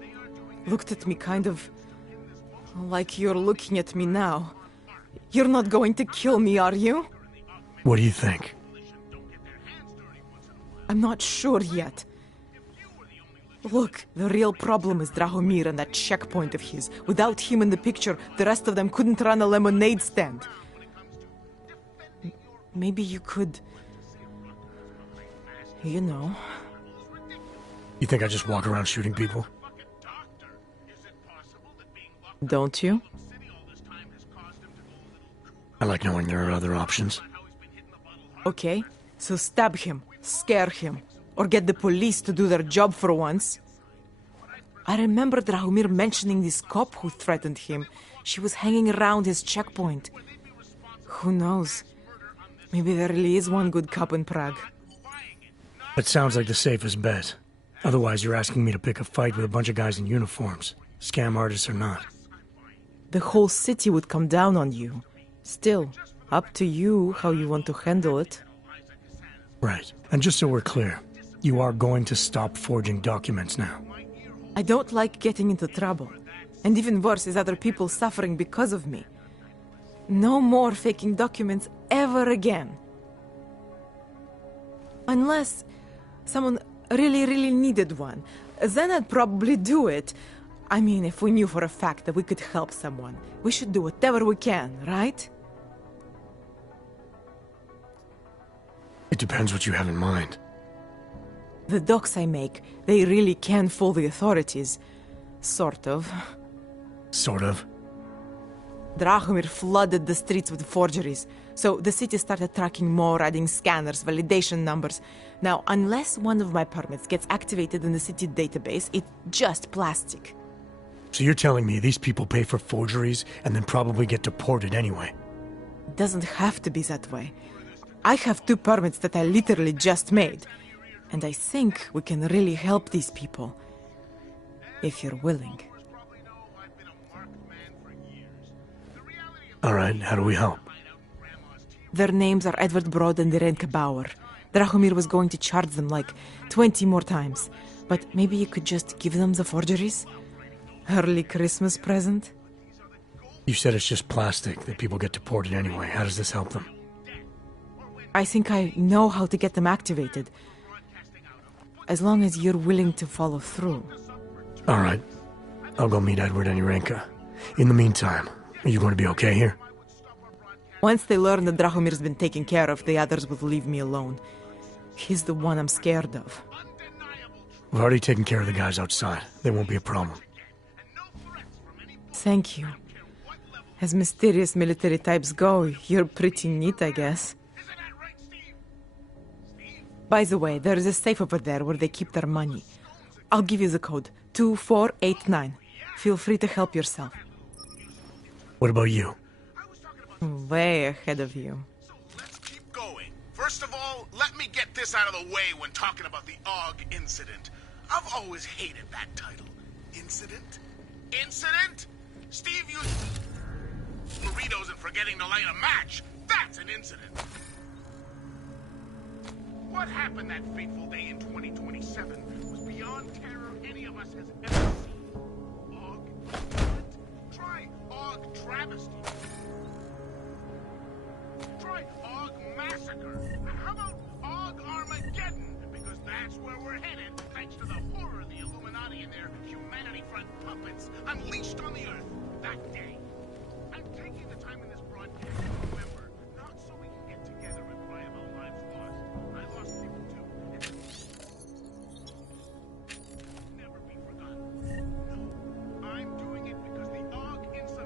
Looked at me kind of... like you're looking at me now. You're not going to kill me, are you? What do you think? I'm not sure yet. Look, the real problem is Drahomir and that checkpoint of his. Without him in the picture, the rest of them couldn't run a lemonade stand. Maybe you could... You know... You think I just walk around shooting people? Don't you? I like knowing there are other options. Okay, so stab him, scare him, or get the police to do their job for once. I remember Drahomir mentioning this cop who threatened him. She was hanging around his checkpoint. Who knows? Maybe there really is one good cop in Prague. That sounds like the safest bet. Otherwise, you're asking me to pick a fight with a bunch of guys in uniforms, scam artists or not. The whole city would come down on you. Still, up to you how you want to handle it. Right. And just so we're clear, you are going to stop forging documents now. I don't like getting into trouble. And even worse is other people suffering because of me. No more faking documents ever again. Unless someone really needed one. Then I'd probably do it. I mean, if we knew for a fact that we could help someone, we should do whatever we can, right? It depends what you have in mind. The docs I make, they really can fool the authorities. Sort of. Sort of? Drahomir flooded the streets with forgeries, so the city started tracking more, adding scanners, validation numbers. Now, unless one of my permits gets activated in the city database, it's just plastic. So you're telling me these people pay for forgeries and then probably get deported anyway? It doesn't have to be that way. I have 2 permits that I literally just made. And I think we can really help these people. If you're willing. Alright, how do we help? Their names are Edward Broad and Irenka Bauer. Drahomir was going to charge them like 20 more times. But maybe you could just give them the forgeries? Early Christmas present? You said it's just plastic, that people get deported anyway. How does this help them? I think I know how to get them activated. As long as you're willing to follow through. Alright. I'll go meet Edward and Irenka. In the meantime, are you going to be okay here? Once they learn that Drahomir's been taken care of, the others will leave me alone. He's the one I'm scared of. We've already taken care of the guys outside. They won't be a problem. Thank you. As mysterious military types go, you're pretty neat, I guess. By the way, there is a safe over there where they keep their money. I'll give you the code. 2489. Feel free to help yourself. What about you? Way ahead of you. Going. First of all, let me get this out of the way when talking about the AUG incident. I've always hated that title. Incident? Incident? Steve used burritos and forgetting to light a match. That's an incident. What happened that fateful day in 2027 was beyond terror any of us has ever seen. AUG? Try AUG travesty. Try AUG massacre. How about AUG Armageddon? Because that's where we're headed, thanks to the horror of the Illuminati and their humanity front puppets unleashed on the Earth that day. I'm taking the time in this broadcast to remember, not so we can get together and cry about lives lost. I lost people too. Never be forgotten. No, I'm doing it because the AUG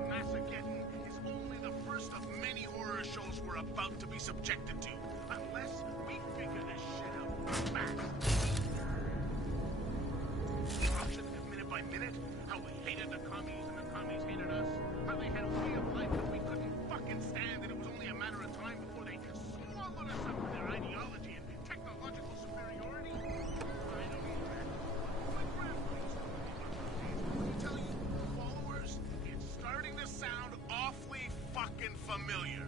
Massageddon is only the first of many horror shows we're about to be subjected to, unless we figure this shit out fast. Corruption minute by minute, how we hated the commies and the commies hated us, how they had a way of life that we couldn't fucking stand, and it was only a matter of time before they swallowed us up with their ideology and technological superiority. I don't need that. My grandpa's let me tell you, followers, it's starting to sound awfully fucking familiar.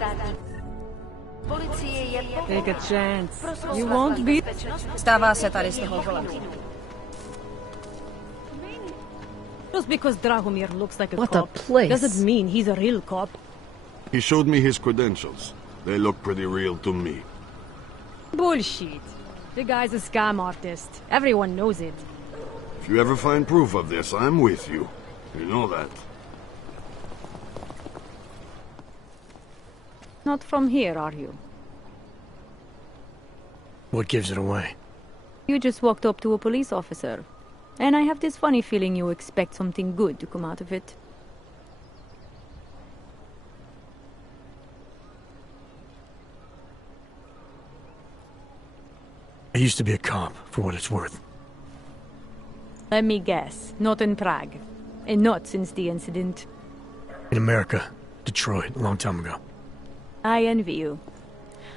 státní policie je Take a chance. pro svou You won't vlastní be... bezpečnost Stává se tady z toho volání. Just because Drahomir looks like a What a cop place. doesn't mean he's a real cop. He showed me his credentials. They look pretty real to me. Bullshit. The guy's a scam artist. Everyone knows it. If you ever find proof of this, I'm with you. You know that. Not from here, are you? What gives it away? You just walked up to a police officer. And I have this funny feeling you expect something good to come out of it. I used to be a cop, for what it's worth. Let me guess. Not in Prague. And not since the incident. In America. Detroit, a long time ago. I envy you.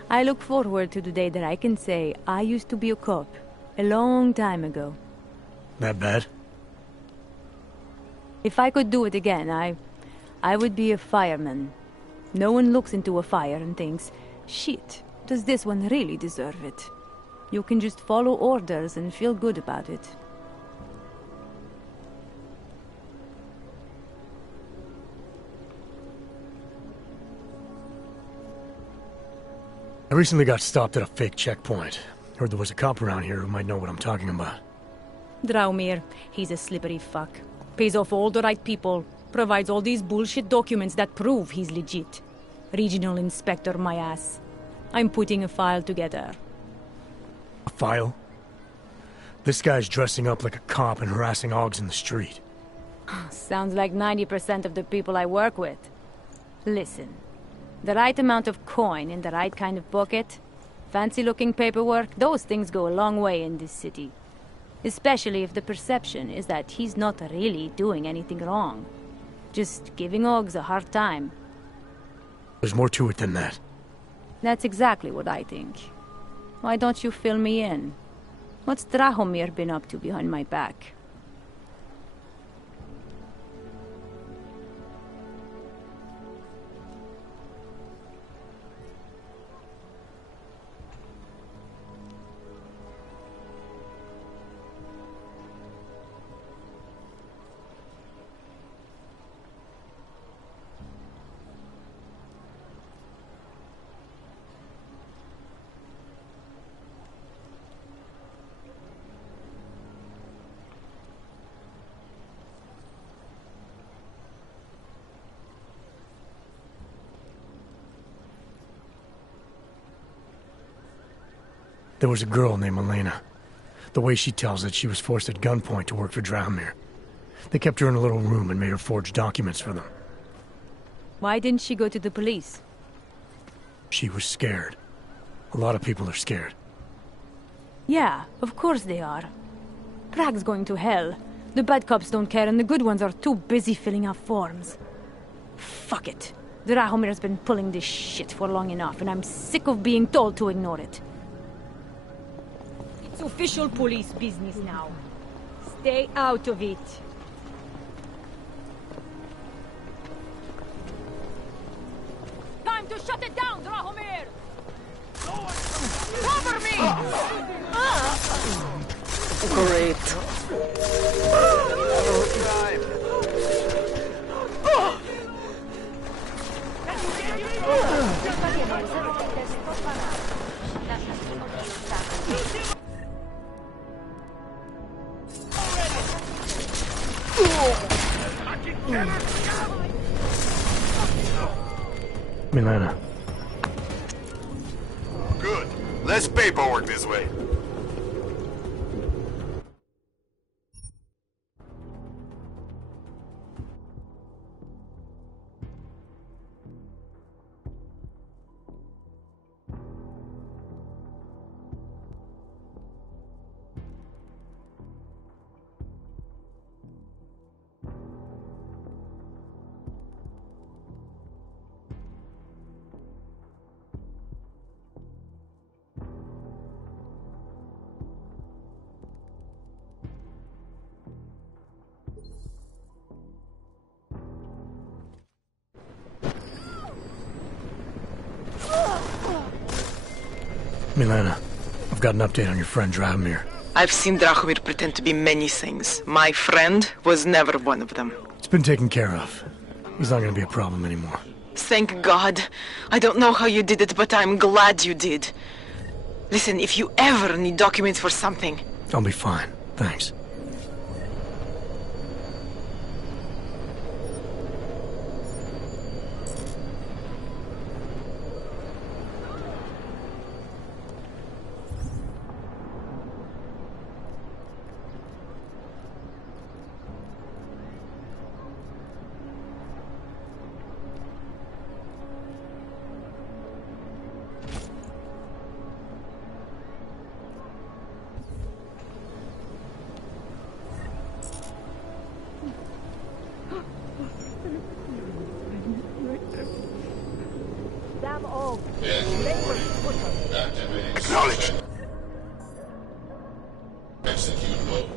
I look forward to the day that I can say I used to be a cop. A long time ago. That bad? If I could do it again, I would be a fireman. No one looks into a fire and thinks, shit, does this one really deserve it? You can just follow orders and feel good about it. I recently got stopped at a fake checkpoint. Heard there was a cop around here who might know what I'm talking about. Draumir, he's a slippery fuck. Pays off all the right people. Provides all these bullshit documents that prove he's legit. Regional inspector, my ass. I'm putting a file together. A file? This guy's dressing up like a cop and harassing Augs in the street. Sounds like 90% of the people I work with. Listen. The right amount of coin in the right kind of pocket, fancy-looking paperwork, those things go a long way in this city. Especially if the perception is that he's not really doing anything wrong. Just giving Augs a hard time. There's more to it than that. That's exactly what I think. Why don't you fill me in? What's Drahomir been up to behind my back? There was a girl named Elena. The way she tells it, she was forced at gunpoint to work for Drahomir. They kept her in a little room and made her forge documents for them. Why didn't she go to the police? She was scared. A lot of people are scared. Yeah, of course they are. Prague's going to hell. The bad cops don't care and the good ones are too busy filling out forms. Fuck it. Drahomir's been pulling this shit for long enough and I'm sick of being told to ignore it. It's official police business now. Stay out of it. Time to shut it down, Drahomir! Cover me! Great. Milena. Good. Less paperwork this way. Milena, I've got an update on your friend Drahomir. I've seen Drahomir pretend to be many things. My friend was never one of them. It's been taken care of. He's not gonna be a problem anymore. Thank God. I don't know how you did it, but I'm glad you did. Listen, if you ever need documents for something... I'll be fine. Thanks. Acknowledged. Execute mode.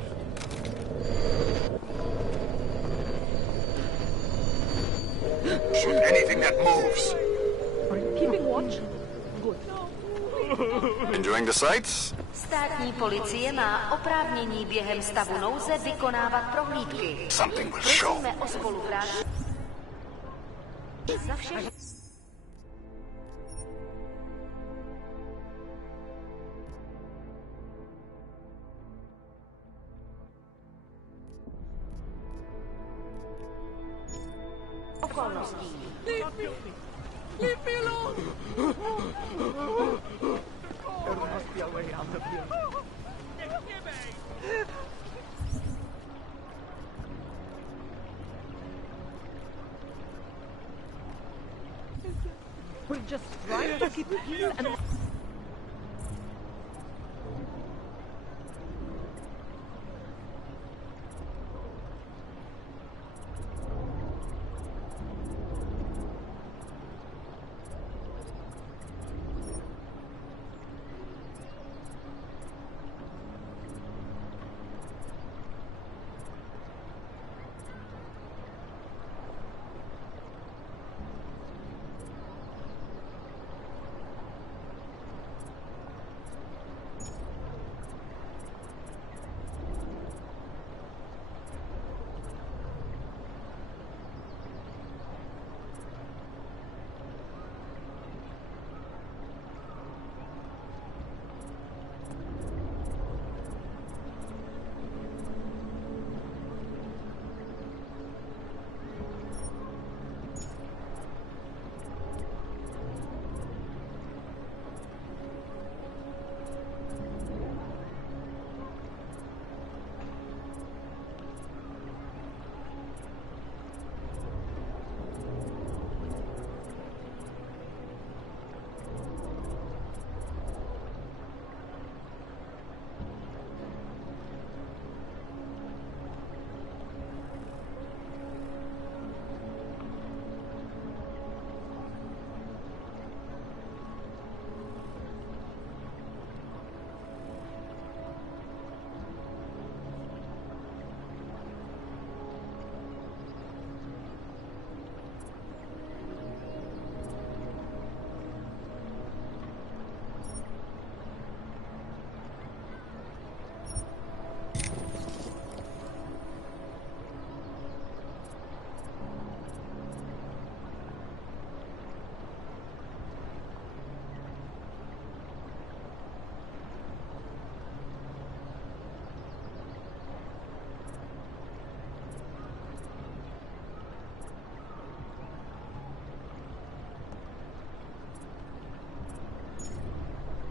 Shoot anything that moves. Are you keeping watch? Good. Enjoying the sights? Státní policie má oprávnění během stavu nouze vykonávat prohlídky. Something will show. Prosíme o spolupráci. Za všechny. Okolností. Leave me alone! There must be a way out of here. We're just trying to keep peace and...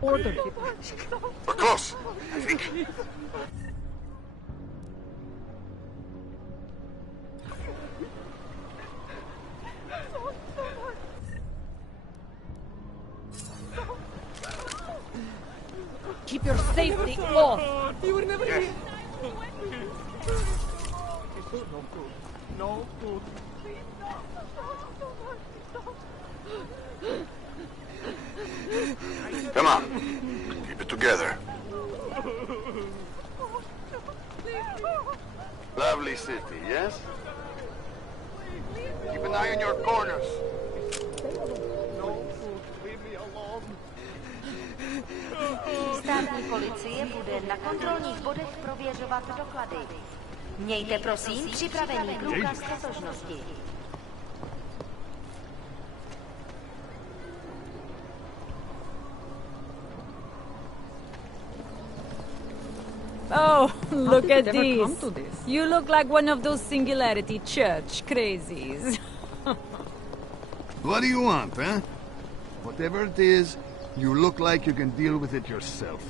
We're close, I think. Keep your safety off! You were never here! It's no good. No good. Come on. Keep it together. Lovely city, yes? Keep an eye on your corners. No good. Leave me alone. Vnitrostátní policie bude na kontrolních bodech prověřovat doklady. Mějte prosím připravený průkaz totožnosti. Oh, look at Never come this. to this. You look like one of those Singularity Church crazies. What do you want, huh? Whatever it is, you look like you can deal with it yourself.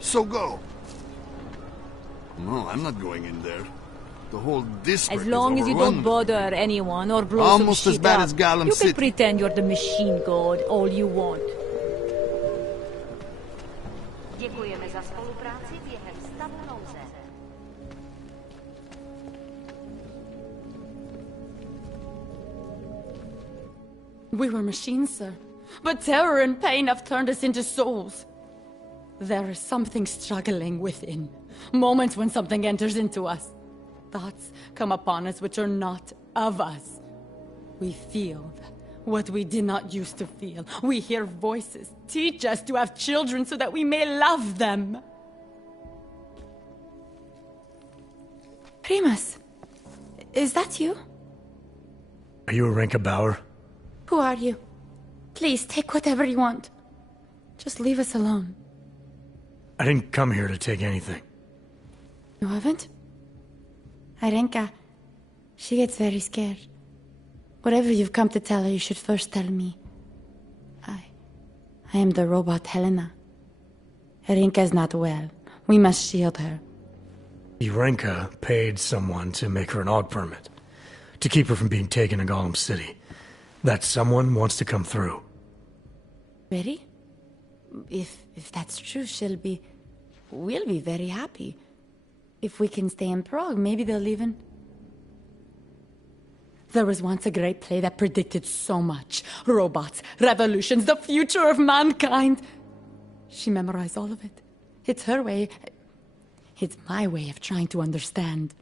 So go. No, I'm not going in there. The whole district As long is as you overrun don't with bother anyone or blow Almost some as shit bad up, as Gollum you City. can pretend you're the machine god all you want. Děkujeme za spolupráci během stavu nouze. We were machines, sir. But terror and pain have turned us into souls. There is something struggling within. Moments when something enters into us. Thoughts come upon us which are not of us. We feel what we did not used to feel. We hear voices teach us to have children so that we may love them. Primus, is that you? Are you Arenka Bauer? Who are you? Please, take whatever you want. Just leave us alone. I didn't come here to take anything. You haven't? Arenka, she gets very scared. Whatever you've come to tell her, you should first tell me. I am the robot Helena. Arenka is not well. We must shield her. Arenka paid someone to make her an AUG permit. To keep her from being taken to Gollum City. That someone wants to come through. Really? If that's true, we'll be very happy. If we can stay in Prague, maybe they'll even... There was once a great play that predicted so much. Robots, revolutions, the future of mankind. She memorized all of it. It's her way. It's my way of trying to understand.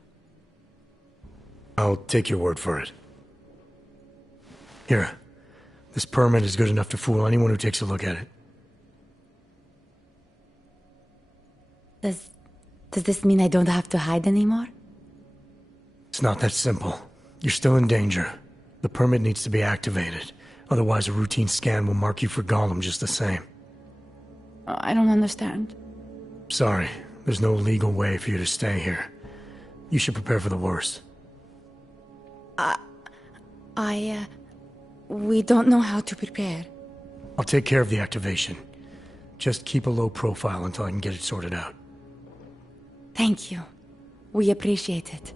I'll take your word for it. Here. This permit is good enough to fool anyone who takes a look at it. Does this mean I don't have to hide anymore? It's not that simple. You're still in danger. The permit needs to be activated. Otherwise, a routine scan will mark you for Gollum just the same. I don't understand. Sorry, there's no legal way for you to stay here. You should prepare for the worst. We don't know how to prepare. I'll take care of the activation. Just keep a low profile until I can get it sorted out. Thank you. We appreciate it.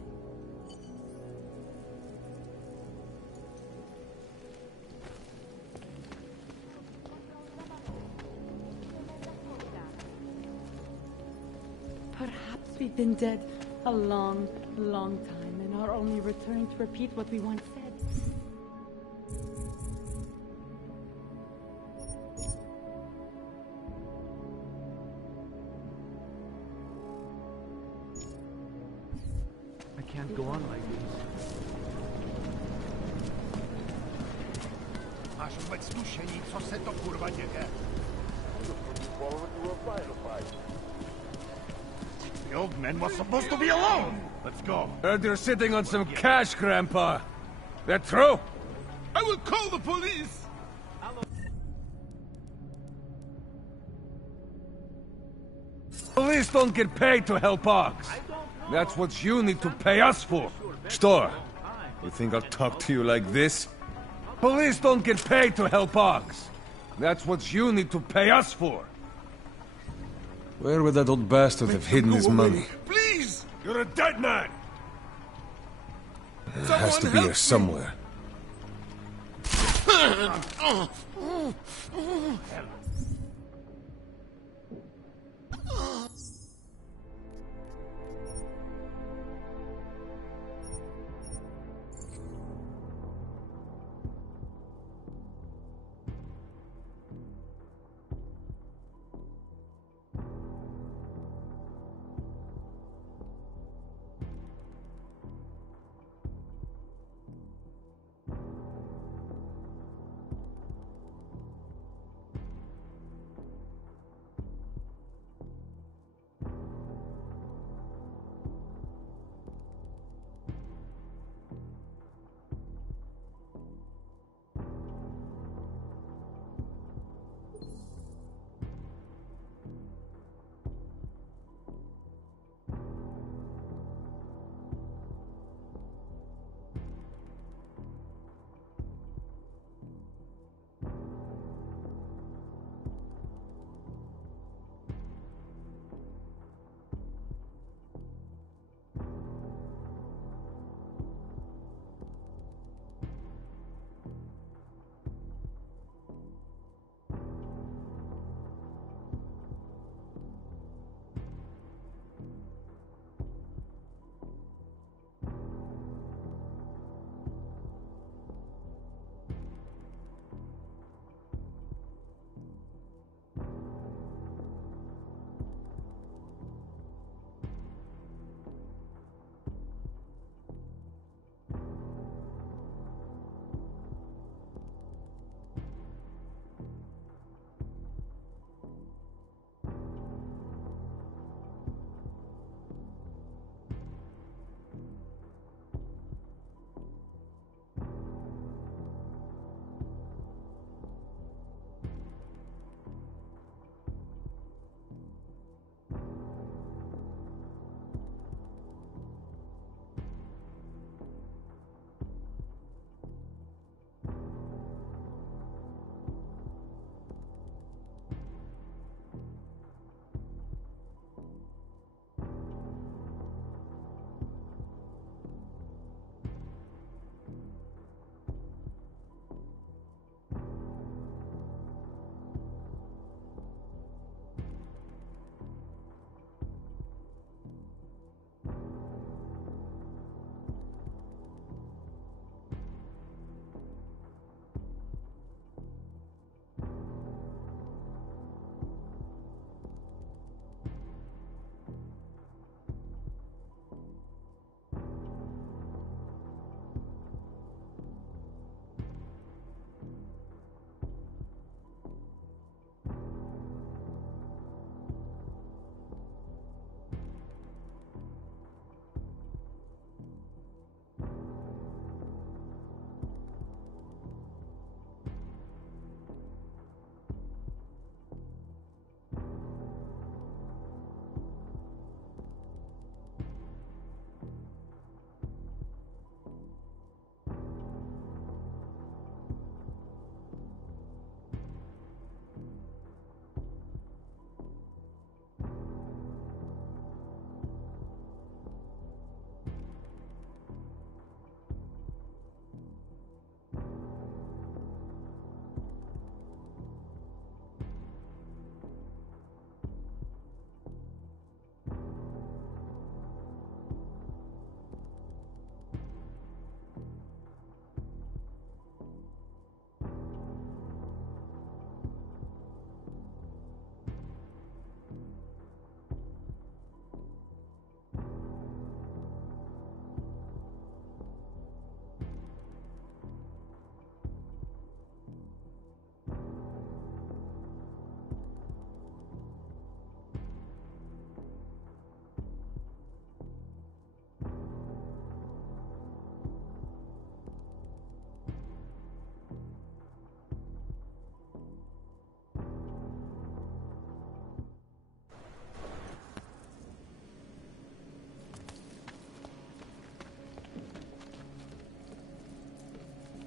Perhaps we've been dead a long, long time and are only returning to repeat what we once said. I can't go on like this. Máš vůbec tušení, co se to kurva děje? The old man was supposed to be alone. Let's go. Heard you're sitting on some cash, Grandpa. That true? I will call the police! Police don't get paid to help Ox. That's what you need to pay us for. Stor, you think I'll talk to you like this? Police don't get paid to help Ox. That's what you need to pay us for. Where would that old bastard have hidden his money? Please! You're a dead man. It has to be here somewhere.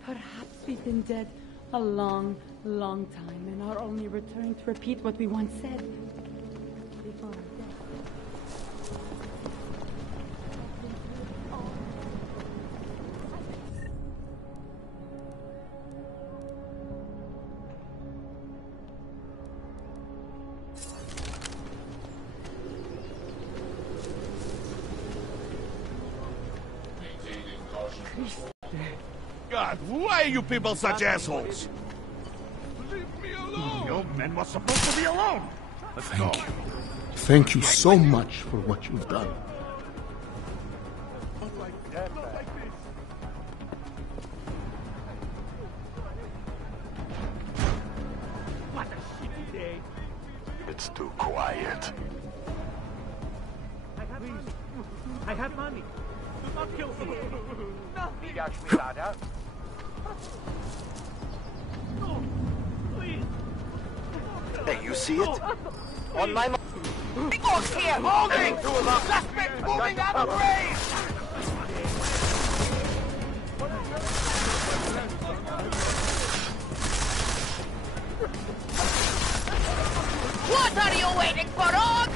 Perhaps we've been dead a long, long time and are only returning to repeat what we once said. Before our death. God, why are you people such assholes? Leave me alone! The old man was supposed to be alone! Let's go. Thank you. Thank you so much for what you've done. What a shitty day! It's too quiet. I have money. Do not kill me. No. No, please. Hey, you see it? On my mark. Folks here! Holding! Suspect moving out of range! What are you waiting for, Og?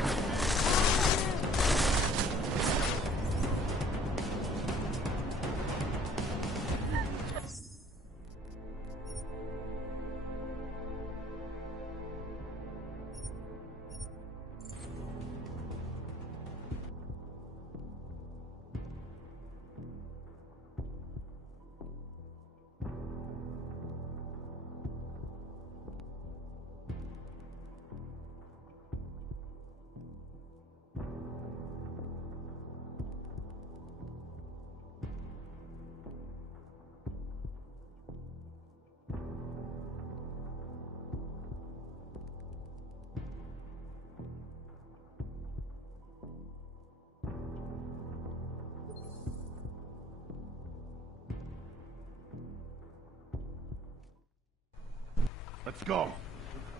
Let's go.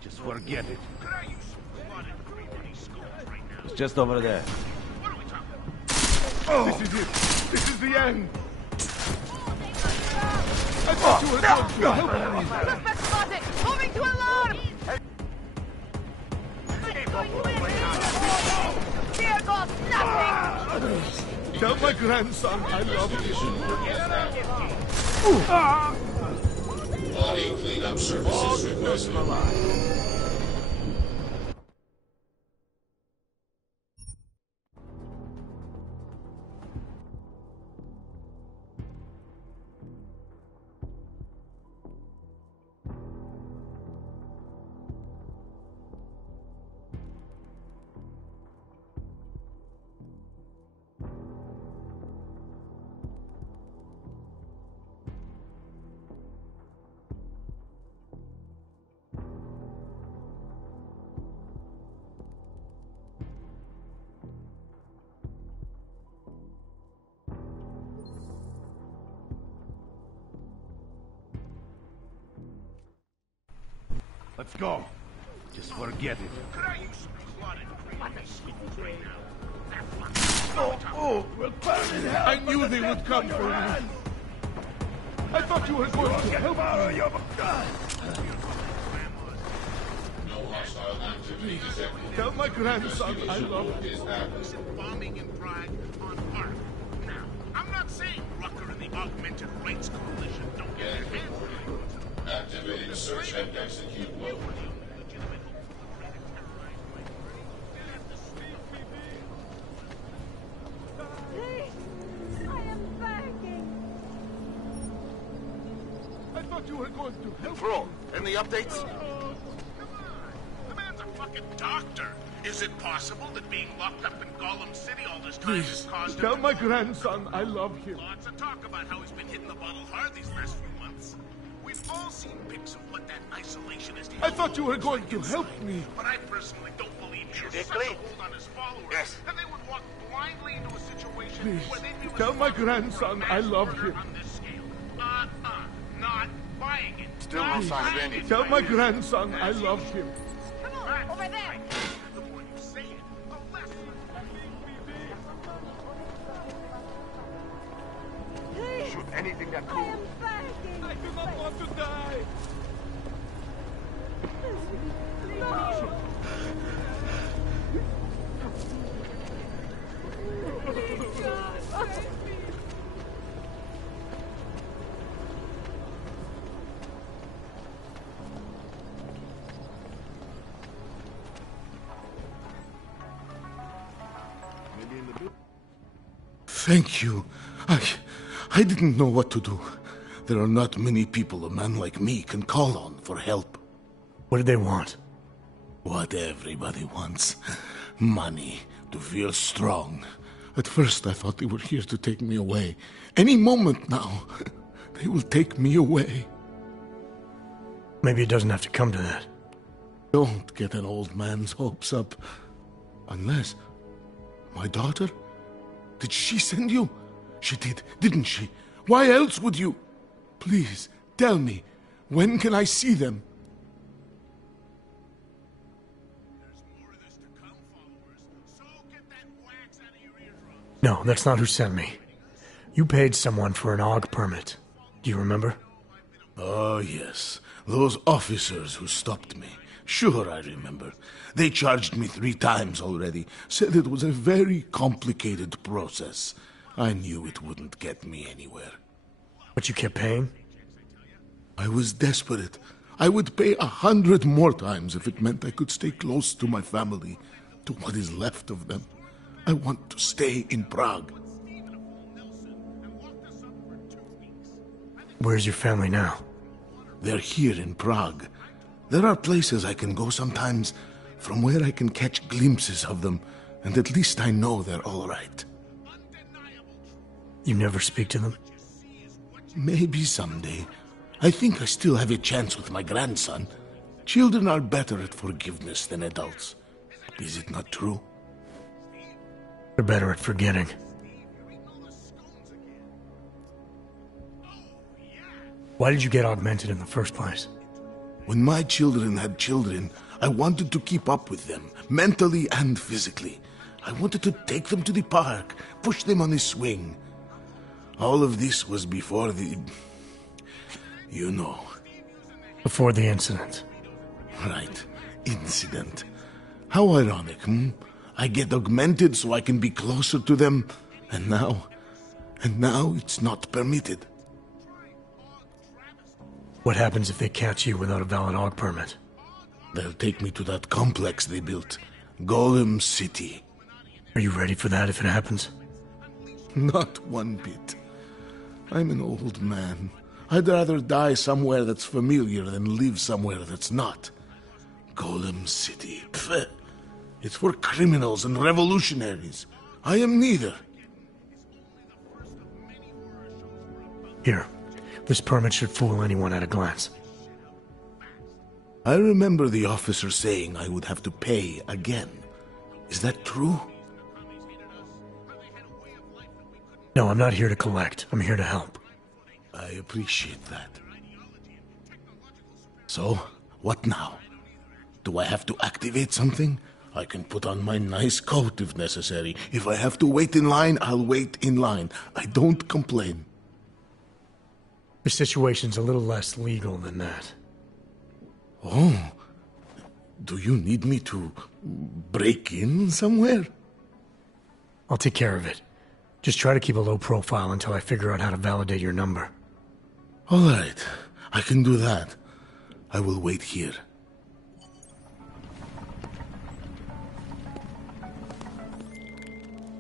Just forget it. It's just over there. Oh. This is it. This is the end. I thought you were going to help me. Suspect spotted! Moving to alarm! Here goes nothing! Tell my grandson I love him. Body cleanup services requested. Let's go. Just forget it. Oh, we'll burn in hell. I knew they would come for me. I thought you were going to help me. No hostile activity detected. Tell my grandson I love him. Bombing in Prague on Park. Now, I'm not saying Rucker and the Augmented Rights Coalition don't get their hands on it. Activating search and execute mode. Please! I am begging! I thought you were going to help Control, any updates? The man's a fucking doctor. Is it possible that being locked up in Gollum City all this time has caused him to... Tell my grandson I love him. Lots of talk about how he's been hitting the bottle hard these last few months. We've all seen pics of what that isolationist... I thought you were going to help me. But I personally don't believe he has such a hold on his followers. Yes. And they would walk blindly into a situation where they'd be tell my grandson I love him. On this scale. Not buying it. Still no sign of Andy. Tell my grandson I love him. Come on, over there! The more you say it, the less... Please! Shoot anything that I moves. am begging! Thank you. I didn't know what to do. There are not many people a man like me can call on for help. What did they want? What everybody wants. Money, to feel strong. At first I thought they were here to take me away. Any moment now, they will take me away. Maybe it doesn't have to come to that. Don't get an old man's hopes up. Unless... My daughter? Did she send you? She did, didn't she? Why else would you? Please, tell me, when can I see them? No, that's not who sent me. You paid someone for an AUG permit. Do you remember? Oh, yes. Those officers who stopped me. Sure, I remember. They charged me 3 times already. Said it was a very complicated process. I knew it wouldn't get me anywhere. But you kept paying? I was desperate. I would pay 100 more times if it meant I could stay close to my family, to what is left of them. I want to stay in Prague. Where's your family now? They're here in Prague. There are places I can go sometimes, from where I can catch glimpses of them, and at least I know they're all right. You never speak to them? Maybe someday. I think I still have a chance with my grandson. Children are better at forgiveness than adults. Is it not true? They're better at forgetting. Why did you get augmented in the first place? When my children had children, I wanted to keep up with them, mentally and physically. I wanted to take them to the park, push them on a swing. All of this was before the... you know. Before the incident. Right. Incident. How ironic, hmm? I get augmented so I can be closer to them, and now it's not permitted. What happens if they catch you without a valid AUG permit? They'll take me to that complex they built. Golem City. Are you ready for that if it happens? Not one bit. I'm an old man. I'd rather die somewhere that's familiar than live somewhere that's not. Golem City. Pfft. It's for criminals and revolutionaries. I am neither. Here. This permit should fool anyone at a glance. I remember the officer saying I would have to pay again. Is that true? No, I'm not here to collect. I'm here to help. I appreciate that. So, what now? Do I have to activate something? I can put on my nice coat if necessary. If I have to wait in line, I'll wait in line. I don't complain. The situation's a little less legal than that. Oh. Do you need me to break in somewhere? I'll take care of it. Just try to keep a low profile until I figure out how to validate your number. All right. I can do that. I will wait here.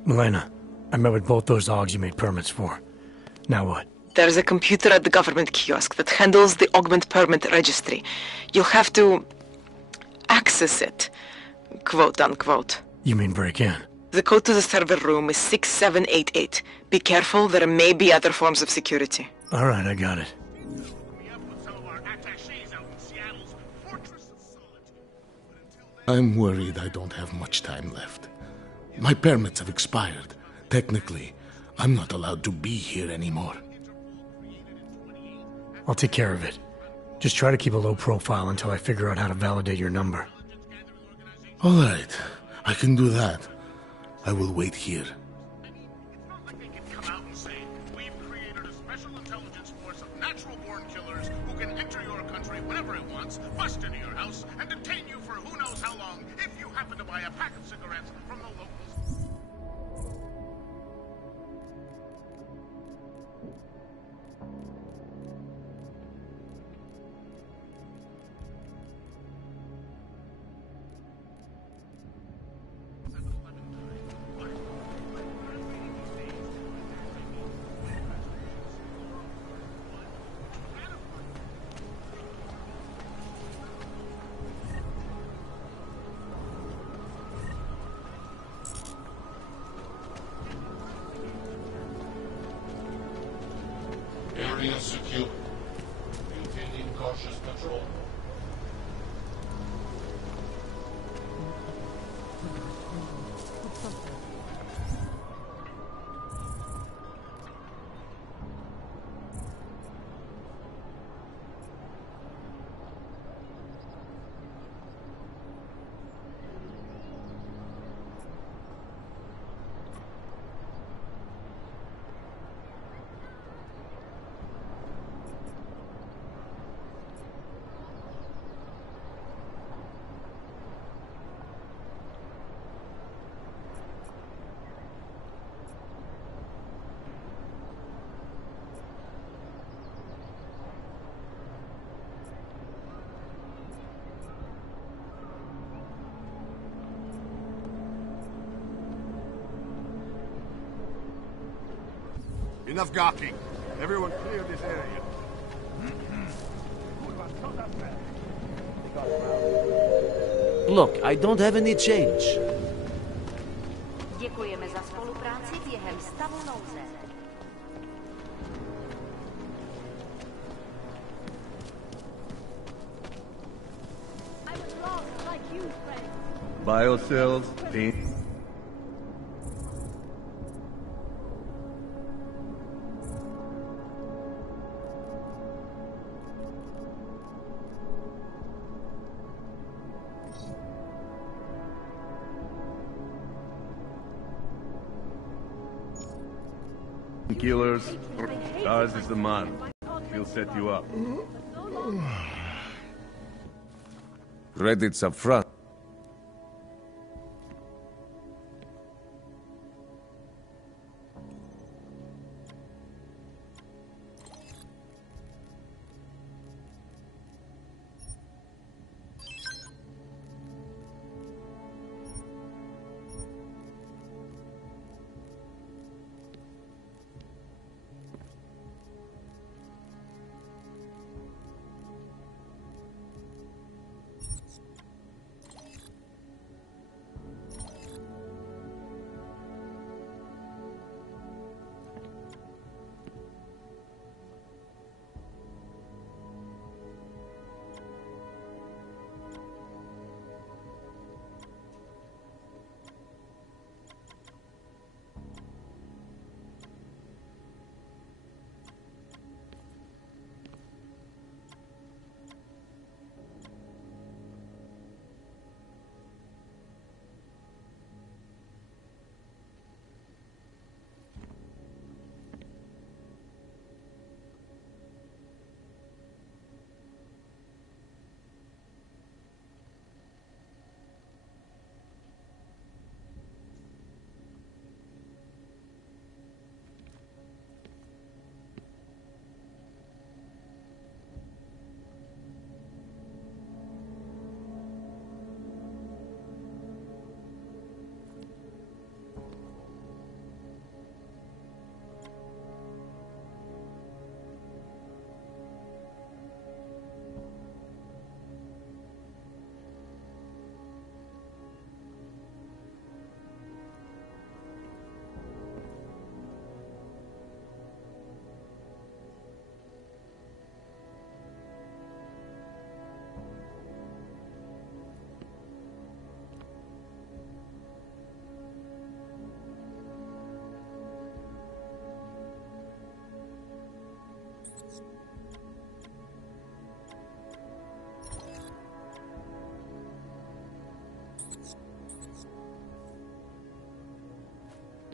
Milena, I met with both those AUGs you made permits for. Now what? There's a computer at the government kiosk that handles the augment permit registry. You'll have to access it, quote unquote. You mean break in? The code to the server room is 6788. Be careful, there may be other forms of security. All right, I got it. I'm worried I don't have much time left. My permits have expired. Technically, I'm not allowed to be here anymore. I'll take care of it. Just try to keep a low profile until I figure out how to validate your number. All right, I can do that. I will wait here. Bust into your house and detain you for who knows how long if you happen to buy a pack of cigarettes from the locals. area secure. Continue cautious patrol. Enough gawking. Everyone clear this area. Look, I don't have any change. Děkujeme za spolupráci během stavu nouze. Biocells, paint. Killers. Ours is the man. He'll set you up. Credits up front.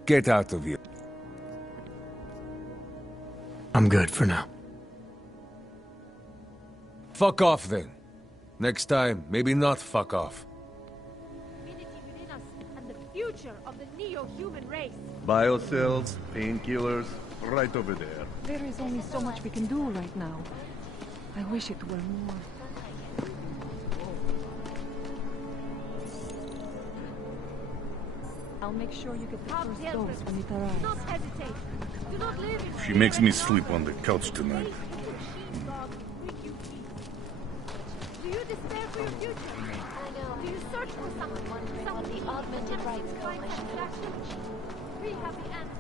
Get out of here. I'm good for now. Fuck off then. Next time, maybe not fuck off. Within us and the future of the neo-human race. Biocells, painkillers, right over there. There is only so much we can do right now. I wish it were more. I'll make sure you get the first dose when it arrives. Do not hesitate. Do not live in She makes me sleep on the couch tonight. Do you despair for your future? I know. Do you search for someone wondering what the Augmented Rights Coalition is? We have the answer.